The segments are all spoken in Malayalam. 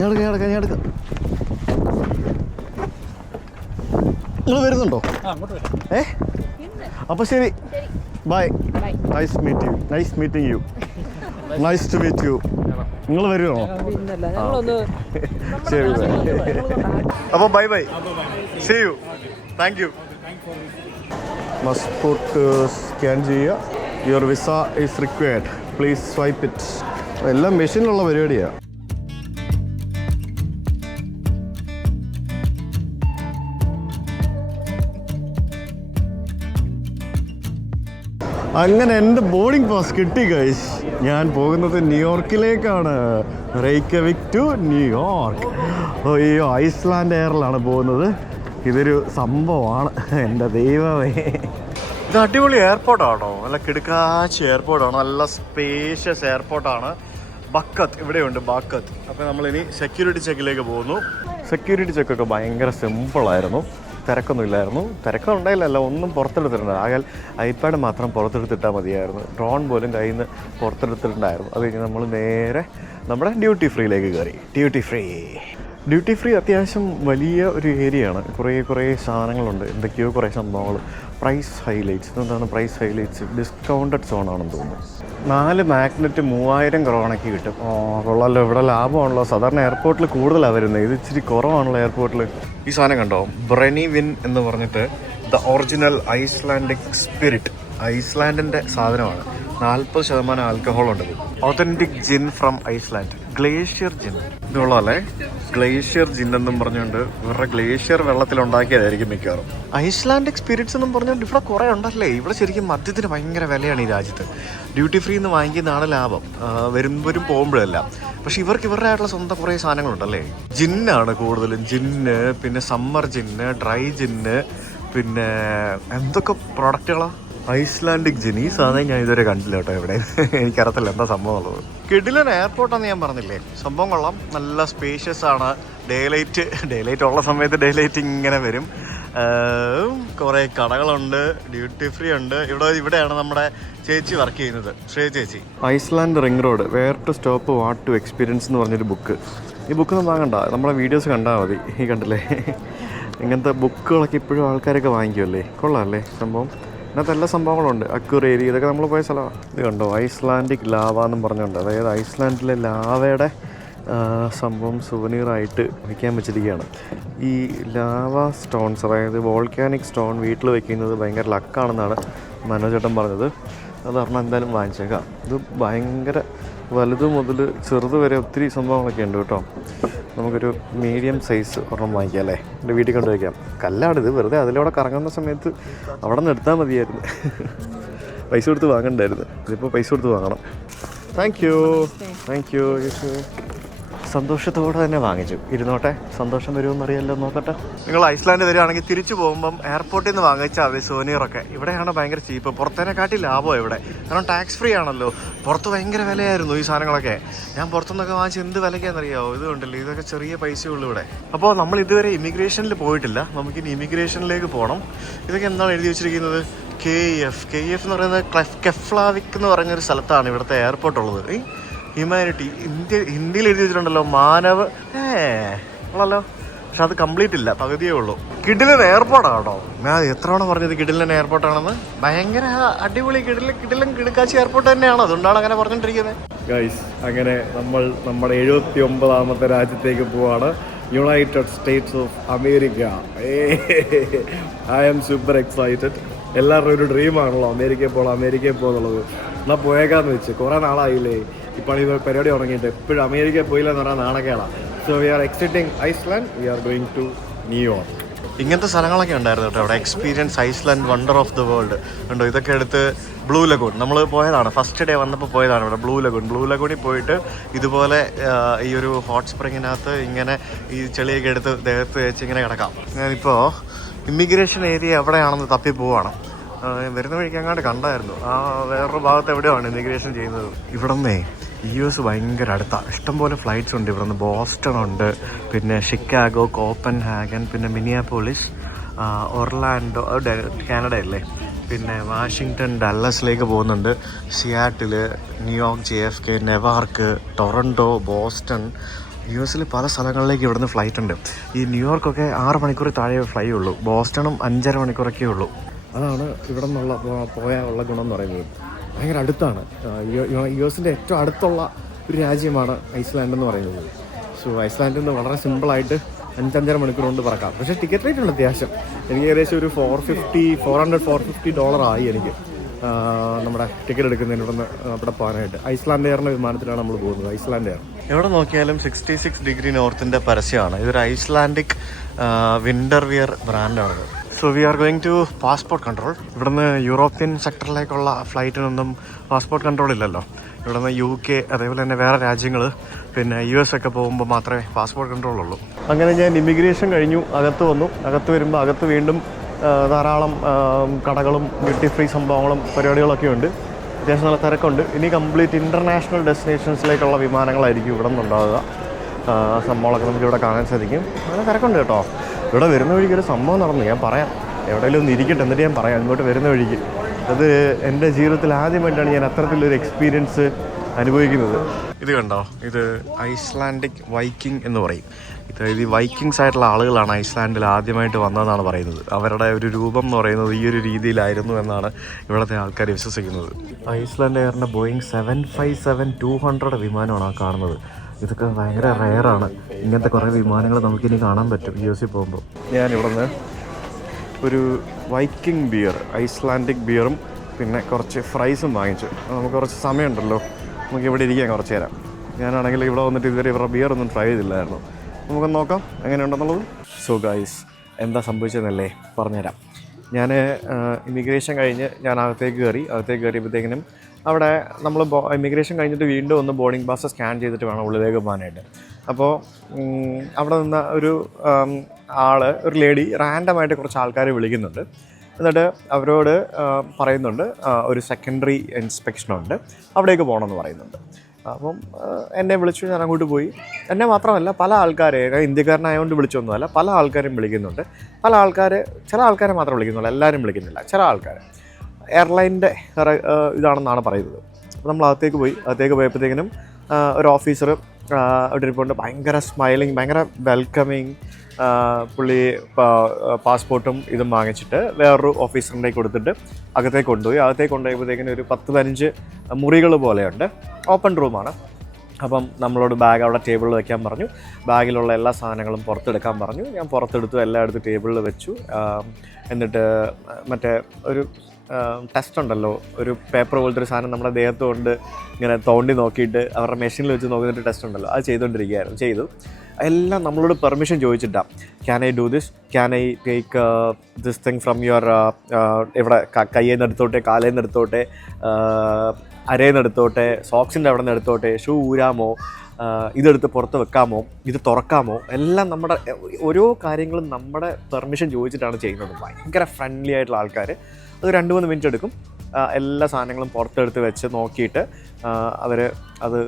ഞാൻ എടുക്കാം. നിങ്ങൾ വരുന്നുണ്ടോ? അപ്പോൾ ശരി, bye. Nice meeting you. Nice to meet you. നിങ്ങൾ വരുമോ? ശരി, അപ്പോൾ bye. See you. Thank you. Passport scan ചെയ്യുക. Your visa is required. Please swipe it. എല്ലാം മെഷീനിലുള്ള പരിപാടിയാണ്. അങ്ങനെ എൻ്റെ ബോർഡിംഗ് പാസ് കിട്ടി ഗൈസ്. ഞാൻ പോകുന്നത് ന്യൂയോർക്കിലേക്കാണ്. റെയ്ക്കവിക് ടു ന്യൂയോർക്ക്. അയ്യോ, ഐസ്ലാൻഡ് എയറിലാണ് പോകുന്നത്. ഇതൊരു സംഭവമാണ്, എൻ്റെ ദൈവമേ. ഇത് അടിപൊളി എയർപോർട്ടാണോ? നല്ല കിടുക്കാച്ചി എയർപോർട്ടാണ്. നല്ല സ്പേഷ്യസ് എയർപോർട്ടാണ്. ബക്കത്ത് ഇവിടെയുണ്ട്, ബക്കത്ത്. അപ്പോൾ നമ്മളിനി സെക്യൂരിറ്റി ചെക്കിലേക്ക് പോകുന്നു. സെക്യൂരിറ്റി ചെക്കൊക്കെ ഭയങ്കര സിമ്പിളായിരുന്നു. തിരക്കൊന്നും ഇല്ലായിരുന്നു. തിരക്കം ഉണ്ടായില്ലല്ലോ, ഒന്നും പുറത്തെടുത്തിട്ടുണ്ട്. ആകെ ഐപാഡ് മാത്രം പുറത്തെടുത്തിട്ടാൽ മതിയായിരുന്നു. ഡ്രോൺ പോലും കയ്യിൽ നിന്ന് പുറത്തെടുത്തിട്ടുണ്ടായിരുന്നു. അത് കഴിഞ്ഞ് നമ്മൾ നേരെ നമ്മുടെ ഡ്യൂട്ടി ഫ്രീയിലേക്ക് കയറി. ഡ്യൂട്ടി ഫ്രീ അത്യാവശ്യം വലിയ ഒരു ഏരിയയാണ്. കുറേ സാധനങ്ങളുണ്ട്, എന്തൊക്കെയോ കുറേ സംഭവങ്ങൾ. Price highlights. എന്താണ് പ്രൈസ് ഹൈലൈറ്റ്സ്? ഡിസ്കൗണ്ടഡ് സോണാണെന്ന് തോന്നുന്നു. 4 മാഗ്നറ്റ് 3000 കൊറോണയ്ക്ക് കിട്ടും. കൊള്ളാമല്ലോ, ഇവിടെ ലാഭമാണല്ലോ. സാധാരണ എയർപോർട്ടിൽ കൂടുതലാണ് വരുന്നത്, ഇത് ഇച്ചിരി കുറവാണല്ലോ എയർപോർട്ടിൽ. ഈ സാധനം കണ്ടോ? ബ്രെനി വിൻ എന്ന് പറഞ്ഞിട്ട് ദ ഒറിജിനൽ ഐസ്ലാൻഡിക് സ്പിരിറ്റ്. ഐസ്ലാൻഡിൻ്റെ സാധനമാണ്. 40% ആൽക്കഹോൾ ഉണ്ട്. Authentic gin from Iceland. Glacier gin ഇതുള്ളതല്ലേ? ഗ്ലേഷ്യർ ജിൻ എന്നും പറഞ്ഞുകൊണ്ട് ഇവരുടെ ഗ്ലേഷ്യർ വെള്ളത്തിലുണ്ടാക്കിയതായിരിക്കും മിക്കവാറും. ഐസ്ലാൻഡിക് സ്പിരിറ്റ്സ് എന്നും പറഞ്ഞുകൊണ്ട് ഇവിടെ കുറേ ഉണ്ടല്ലേ. ഇവിടെ ശരിക്കും മദ്യത്തിന് ഭയങ്കര വിലയാണ് ഈ രാജ്യത്ത്. ഡ്യൂട്ടി ഫ്രീ എന്ന് വാങ്ങിക്കുന്നതാണ് ലാഭം, വരുമ്പോഴും പോകുമ്പോഴല്ല. പക്ഷെ ഇവർക്ക് ഇവരുടെ ആയിട്ടുള്ള സ്വന്തം കുറേ സാധനങ്ങളുണ്ടല്ലേ. ജിന്നാണ് കൂടുതലും. ജിന്ന്, പിന്നെ സമ്മർ ജിന്ന്, ഡ്രൈ ജിന്ന്, പിന്നെ എന്തൊക്കെ പ്രോഡക്റ്റുകളാണ്. ഐസ്ലാൻഡിക് ജിൻ. ഈ സാധനം ഞാൻ ഇതുവരെ കണ്ടില്ല കേട്ടോ ഇവിടെ. എനിക്കറിയത്തില്ല എന്താ സംഭവം ഉള്ളത്. കിടിലൻ എയർപോർട്ടാന്ന് ഞാൻ പറഞ്ഞില്ലേ. സംഭവം കൊള്ളാം. നല്ല സ്പേഷ്യസ് ആണ്. ഡേ ലൈറ്റ് ഉള്ള സമയത്ത് ഡേ ലൈറ്റ് ഇങ്ങനെ വരും. കുറേ കടകളുണ്ട്. ഡ്യൂട്ടി ഫ്രീ ഉണ്ട്. ഇവിടെയാണ് നമ്മുടെ ചേച്ചി വർക്ക് ചെയ്യുന്നത്, ശ്രേയ ചേച്ചി. Iceland ring road, where to stop what to experience എന്ന് പറഞ്ഞൊരു ബുക്ക്. ഈ ബുക്കൊന്നും വാങ്ങണ്ട, നമ്മളെ വീഡിയോസ് കണ്ടാൽ മതി. ഈ കണ്ടില്ലേ, ഇങ്ങനത്തെ ബുക്കുകളൊക്കെ ഇപ്പോഴും ആൾക്കാരൊക്കെ വാങ്ങിക്കുമല്ലേ. കൊള്ളാമല്ലേ സംഭവം. ഇതിനകത്ത് എല്ലാ സംഭവങ്ങളുണ്ട്. അക്യുറേരി, ഇതൊക്കെ നമ്മൾ പോയ സ്ഥലമാണ്. ഇത് കണ്ടോ, ഐസ്ലാൻഡിക് ലാവ എന്നും പറഞ്ഞുകൊണ്ട്, അതായത് ഐസ്ലാൻഡിലെ ലാവയുടെ സംഭവം സുവനീറായിട്ട് വയ്ക്കാൻ വെച്ചിരിക്കുകയാണ്. ഈ ലാവ സ്റ്റോൺസ്, അതായത് വോൾക്കാനിക് സ്റ്റോൺ വീട്ടിൽ വയ്ക്കുന്നത് ഭയങ്കര ലക്കാണെന്നാണ് മനോജേട്ടൻ പറഞ്ഞത്. അത് പറഞ്ഞാൽ എന്തായാലും വാങ്ങിച്ചേക്കാം. ഇത് ഭയങ്കര വലുത് മുതൽ ചെറുത് വരെ ഒത്തിരി സംഭവങ്ങളൊക്കെ ഉണ്ട് കേട്ടോ. നമുക്കൊരു മീഡിയം സൈസ് ഒരെണ്ണം വാങ്ങിക്കാം അല്ലേ. എൻ്റെ വീട്ടിൽ കൊണ്ട് വയ്ക്കാം. കല്ലാണിത്, വെറുതെ അതിലൂടെ കറങ്ങുന്ന സമയത്ത് അവിടെ നിന്ന് എടുത്താൽ മതിയായിരുന്നു. പൈസ കൊടുത്ത് വാങ്ങണ്ടായിരുന്നു. ഇതിപ്പോൾ പൈസ കൊടുത്ത് വാങ്ങണം. Thank you. സന്തോഷത്തോടെ തന്നെ വാങ്ങിച്ചു. ഇരുന്നോട്ടെ, സന്തോഷം വരുമെന്ന് അറിയാമല്ലോ. നോക്കട്ടെ. നിങ്ങൾ ഐസ്ലാൻഡ് വരികയാണെങ്കിൽ തിരിച്ചു പോകുമ്പം എയർപോർട്ടിൽ നിന്ന് വാങ്ങിച്ചാൽ മതി സോനിയറൊക്കെ. ഇവിടെയാണ് ഭയങ്കര ചീപ്പ്. പുറത്തേനെക്കാട്ടി ലാഭമാണ് ഇവിടെ. കാരണം ടാക്സ് ഫ്രീ ആണല്ലോ. പുറത്ത് ഭയങ്കര വിലയായിരുന്നു ഈ സാധനങ്ങളൊക്കെ. ഞാൻ പുറത്തുനിന്നൊക്കെ വാങ്ങിച്ച് എന്ത് വിലയ്ക്കാണെന്നറിയാമോ. ഇതുകൊണ്ടല്ലോ, ഇതൊക്കെ ചെറിയ പൈസയുള്ളൂ ഇവിടെ. അപ്പോൾ നമ്മൾ ഇതുവരെ ഇമിഗ്രേഷനിൽ പോയിട്ടില്ല. നമുക്കിനി ഇമിഗ്രേഷനിലേക്ക് പോകണം. ഇതൊക്കെ എന്താണ് എഴുതി വെച്ചിരിക്കുന്നത്? KF എന്ന് പറയുന്നത് കെഫ്ലാവിക് എന്ന് പറഞ്ഞൊരു സ്ഥലത്താണ് ഇവിടുത്തെ എയർപോർട്ട് ഉള്ളത്. ഹ്യൂമാനിറ്റി ഹിന്ദിയിൽ എഴുതി വെച്ചിട്ടുണ്ടല്ലോ, മാനവ്. ഉള്ളല്ലോ, പക്ഷെ അത് കംപ്ലീറ്റ് ഇല്ല, പകുതിയേ ഉള്ളൂ. കിടിലൻ എയർപോർട്ടാണ് കേട്ടോ. ഞാൻ എത്ര തവണ പറഞ്ഞത് കിടിലൻ എയർപോർട്ടാണെന്ന്. ഭയങ്കര അടിപൊളി കിടിലൻ കിടക്കാച്ചി എയർപോർട്ട് തന്നെയാണ്. അതുകൊണ്ടാണ് അങ്ങനെ പറഞ്ഞുകൊണ്ടിരിക്കുന്നത്. ഗൈസ്, അങ്ങനെ നമ്മൾ നമ്മുടെ 79ാമത്തെ രാജ്യത്തേക്ക് പോവാണ്. United states of America. I am super excited. എല്ലാവരുടെയും ഒരു ഡ്രീമാണല്ലോ അമേരിക്കയിൽ പോകുന്നുള്ളത്. എന്നാൽ പോയേക്കാന്ന് വെച്ച് കുറേ നാളായില്ലേ ഇപ്പോൾ ഈ പരിപാടി തുടങ്ങിയിട്ട്. എപ്പോഴും അമേരിക്കയിൽ പോയില്ല എന്ന് പറഞ്ഞാൽ നാണക്കേടാണ്. So we are exiting Iceland. We are going to New York. ഇങ്ങനത്തെ സ്ഥലങ്ങളൊക്കെ ഉണ്ടായിരുന്നു കേട്ടോ അവിടെ. Experience Iceland, wonder of the world ഉണ്ടോ. ഇതൊക്കെ എടുത്ത് ബ്ലൂ ലഗൂൺ നമ്മൾ പോയതാണ്. ഫസ്റ്റ് ഡേ വന്നപ്പോൾ പോയതാണ് ഇവിടെ ബ്ലൂ ലഗൂണിൽ പോയിട്ട് ഇതുപോലെ ഈ ഒരു ഹോട്ട് സ്പ്രിങ്ങിനകത്ത് ഇങ്ങനെ ഈ ചെളിയൊക്കെ എടുത്ത് ദേഹത്ത് വെച്ച് ഇങ്ങനെ കിടക്കാം. ഞാനിപ്പോൾ ഇമിഗ്രേഷൻ ഏരിയ എവിടെയാണെന്ന് തപ്പി പോവാണ്. വരുന്ന വഴിക്ക് അങ്ങോട്ട് കണ്ടായിരുന്നു. വേറൊരു ഭാഗത്ത് എവിടെയാണ് ഇമിഗ്രേഷൻ ചെയ്യുന്നത്. ഇവിടെ നിന്നേ US ഭയങ്കര അടുത്താണ്. ഇഷ്ടംപോലെ ഫ്ലൈറ്റ്സ് ഉണ്ട്. ഇവിടെ നിന്ന് ബോസ്റ്റൺ ഉണ്ട്, പിന്നെ ഷിക്കാഗോ, കോപ്പൻഹാഗൻ, പിന്നെ മിനിയാപോളിസ്, ഒർലാൻഡോ, കാനഡയല്ലേ, പിന്നെ വാഷിങ്ടൺ, ഡല്ലസിലേക്ക് പോകുന്നുണ്ട്, Seattle, New York, JFK, Newark, Toronto, Boston. US പല സ്ഥലങ്ങളിലേക്ക് ഇവിടുന്ന് ഫ്ലൈറ്റ് ഉണ്ട്. ഈ ന്യൂയോർക്കൊക്കെ 6 മണിക്കൂർ താഴെ ഫ്ലൈ ഉള്ളൂ. ബോസ്റ്റണും 5.5 മണിക്കൂറൊക്കെ ഉള്ളൂ. അതാണ് ഇവിടെ നിന്നുള്ള പോയാലുള്ള ഗുണം എന്ന് പറയുന്നത്. ഭയങ്കര അടുത്താണ്. US ഏറ്റവും അടുത്തുള്ള ഒരു രാജ്യമാണ് ഐസ്ലാൻഡ് എന്ന് പറയുന്നത്. സോ ഐസ്ലാൻഡിൽ നിന്ന് വളരെ സിമ്പിളായിട്ട് 5.5 മണിക്കൂർ കൊണ്ട് പറക്കാം. പക്ഷേ ടിക്കറ്റ് റേറ്റ് ഉണ്ട് അത്യാവശ്യം. എനിക്ക് ഏകദേശം ഒരു $450 ആയി എനിക്ക് നമ്മുടെ ടിക്കറ്റ് എടുക്കുന്നതിന് ഇവിടുന്ന് അവിടെ പോകാനായിട്ട്. ഐസ്ലാൻഡ് എയറിൻ്റെ വിമാനത്തിലാണ് നമ്മൾ പോകുന്നത്. ഐസ്ലാൻഡ് എയർ എവിടെ നോക്കിയാലും 66 ഡിഗ്രി നോർത്തിൻ്റെ പരസ്യമാണ്. ഇതൊരു ഐസ്ലാൻഡിക് വിൻ്റർ വിയർ ബ്രാൻഡാണിത്. So we are going to passport control. ഇവിടുന്ന് യൂറോപ്യൻ സെക്ടറിലേക്കുള്ള ഫ്ലൈറ്റിനൊന്നും പാസ്പോർട്ട് കൺട്രോൾ ഇല്ലല്ലോ. ഇവിടുന്ന് UK അതേപോലെ തന്നെ വേറെ രാജ്യങ്ങൾ പിന്നെ US ഒക്കെ പോകുമ്പോൾ മാത്രമേ പാസ്പോർട്ട് കൺട്രോൾ ഉള്ളൂ. അങ്ങനെ ഞാൻ ഇമിഗ്രേഷൻ കഴിഞ്ഞു, അകത്ത് വന്നു. അകത്ത് വരുമ്പോൾ അകത്ത് വീണ്ടും ധാരാളം കടകളും ഡ്യൂട്ടി ഫ്രീ സംഭവങ്ങളും പരിപാടികളൊക്കെ ഉണ്ട്. അത്യാവശ്യം നല്ല തിരക്കുണ്ട്. ഇനി കംപ്ലീറ്റ് ഇൻ്റർനാഷണൽ ഡെസ്റ്റിനേഷൻസിലേക്കുള്ള വിമാനങ്ങളായിരിക്കും ഇവിടെ നിന്നുണ്ടാവുക. സംഭവങ്ങളൊക്കെ നമുക്ക് ഇവിടെ കാണാൻ സാധിക്കും. അങ്ങനെ തിരക്കുണ്ട് കേട്ടോ. ഇവിടെ വരുന്ന വഴിക്ക് ഒരു സംഭവം നടന്നു, ഞാൻ പറയാം. എവിടെയെങ്കിലും ഒന്ന് ഇരിക്കട്ടെ, എന്നിട്ട് ഞാൻ പറയാം. ഇങ്ങോട്ട് വരുന്ന വഴിക്ക് അത് എൻ്റെ ജീവിതത്തിൽ ആദ്യമായിട്ടാണ് ഞാൻ അത്തരത്തിലൊരു എക്സ്പീരിയൻസ് അനുഭവിക്കുന്നത്. ഇത് കണ്ടോ, ഇത് ഐസ്ലാൻഡിക് വൈക്കിംഗ് എന്ന് പറയും. ഇത് വൈക്കിങ്സ് ആയിട്ടുള്ള ആളുകളാണ് ഐസ്ലാൻഡിൽ ആദ്യമായിട്ട് വന്നതെന്നാണ് പറയുന്നത്. അവരുടെ ഒരു രൂപം എന്ന് പറയുന്നത് ഈ ഒരു രീതിയിലായിരുന്നു എന്നാണ് ഇവിടുത്തെ ആൾക്കാർ വിശ്വസിക്കുന്നത്. ഐസ്ലാൻഡ് എയറിൻ്റെ ബോയിങ് 757-200 വിമാനമാണ് ആ കാണുന്നത്. ഇതൊക്കെ ഭയങ്കര റെയറാണ്. ഇങ്ങനത്തെ കുറേ വിമാനങ്ങൾ നമുക്കിനി കാണാൻ പറ്റും US പോകുമ്പോൾ. ഞാനിവിടുന്ന് ഒരു വൈക്കിംഗ് ബിയർ, ഐസ്ലാൻഡിക് ബിയറും പിന്നെ കുറച്ച് ഫ്രൈസും വാങ്ങിച്ചു. നമുക്ക് കുറച്ച് സമയമുണ്ടല്ലോ, നമുക്ക് ഇവിടെ ഇരിക്കാൻ കുറച്ച് നേരം. ഞാനാണെങ്കിൽ ഇവിടെ വന്നിട്ട് ഇതുവരെ ഇവരുടെ ബിയർ ഒന്നും ട്രൈ ചെയ്തില്ലായിരുന്നു. നമുക്കൊന്ന് നോക്കാം എങ്ങനെയുണ്ടെന്നുള്ളത്. സോ ഗൈസ്, എന്താ സംഭവിച്ചതെന്നല്ലേ പറഞ്ഞുതരാം. ഞാൻ ഇമിഗ്രേഷൻ കഴിഞ്ഞ് ഞാൻ അകത്തേക്ക് കയറിയപ്പോഴത്തേക്കിനും അവിടെ നമ്മൾ ഇമിഗ്രേഷൻ കഴിഞ്ഞിട്ട് വീണ്ടും ഒന്ന് ബോർഡിംഗ് പാസ് സ്കാൻ ചെയ്തിട്ട് വേണം ഉള്ളിലേക്ക് പോകാനായിട്ട്. അപ്പോൾ അവിടെ നിന്ന് ഒരു ഒരു ലേഡി റാൻഡമായിട്ട് കുറച്ച് ആൾക്കാർ വിളിക്കുന്നുണ്ട്. എന്നിട്ട് അവരോട് പറയുന്നുണ്ട് ഒരു സെക്കൻഡറി ഇൻസ്പെക്ഷനുണ്ട്, അവിടേക്ക് പോകണമെന്ന് പറയുന്നുണ്ട്. അപ്പം എന്നെ വിളിച്ചു, ഞാൻ അങ്ങോട്ട് പോയി. എന്നെ മാത്രമല്ല പല ആൾക്കാരെ, ഇന്ത്യക്കാരനായതുകൊണ്ട് വിളിച്ചൊന്നുമല്ല, പല ആൾക്കാരും വിളിക്കുന്നുണ്ട്. ചില ആൾക്കാരെ മാത്രം വിളിക്കുന്നുള്ളൂ, എല്ലാവരും വിളിക്കുന്നില്ല. ചില ആൾക്കാർ എയർലൈനിൻ്റെ ഇതാണെന്നാണ് പറയുന്നത്. അപ്പോൾ നമ്മൾ അകത്തേക്ക് പോയപ്പോഴത്തേക്കിനും ഒരു ഓഫീസർ അവിടെ ഇരിപ്പുണ്ട്. ഭയങ്കര സ്മൈലിങ്, ഭയങ്കര വെൽക്കമിങ്. പുള്ളി പാസ്പോർട്ടും ഇതും വാങ്ങിച്ചിട്ട് വേറൊരു ഓഫീസറിൻ്റെ കൊടുത്തിട്ട് അകത്തേക്ക് കൊണ്ടുപോയപ്പോഴത്തേക്കിനും ഒരു 10-15 മുറികൾ പോലെയുണ്ട്. ഓപ്പൺ റൂമാണ്. അപ്പം നമ്മളോട് ബാഗ് അവിടെ ടേബിളിൽ വെക്കാൻ പറഞ്ഞു. ബാഗിലുള്ള എല്ലാ സാധനങ്ങളും പുറത്തെടുക്കാൻ പറഞ്ഞു. ഞാൻ പുറത്തെടുത്തു, എല്ലാം എടുത്ത് ടേബിളിൽ വെച്ചു. എന്നിട്ട് മറ്റേ ഒരു ടെസ്റ്റ് ഉണ്ടല്ലോ, ഒരു പേപ്പർ പോലത്തെ ഒരു സാധനം നമ്മുടെ ദേഹത്ത് കൊണ്ട് ഇങ്ങനെ തോണ്ടി നോക്കിയിട്ട് അവരുടെ മെഷീനിൽ വെച്ച് നോക്കിയിട്ട് ടെസ്റ്റ് ഉണ്ടല്ലോ, അത് ചെയ്തു. എല്ലാം നമ്മളോട് പെർമിഷൻ ചോദിച്ചിട്ടാണ്. Can I do this, can I take this thing from your ഇവിടെ കയ്യിൽ നിന്ന് എടുത്തോട്ടെ, കാലയിൽ നിന്ന് എടുത്തോട്ടെ, അരയിൽ നിന്ന് എടുത്തോട്ടെ, സോക്സിൻ്റെ അവിടെ നിന്ന് എടുത്തോട്ടെ, ഷൂ ഊരാമോ, ഇതെടുത്ത് പുറത്ത് വെക്കാമോ, ഇത് തുറക്കാമോ, എല്ലാം നമ്മുടെ ഓരോ കാര്യങ്ങളും നമ്മുടെ പെർമിഷൻ ചോദിച്ചിട്ടാണ് ചെയ്യുന്നത്. ഭയങ്കര ഫ്രണ്ട്ലി ആയിട്ടുള്ള ആൾക്കാർ. അത് 2-3 മിനിറ്റ് എടുക്കും. എല്ലാ സാധനങ്ങളും പുറത്തെടുത്ത് വെച്ച് നോക്കിയിട്ട് അവർ അത്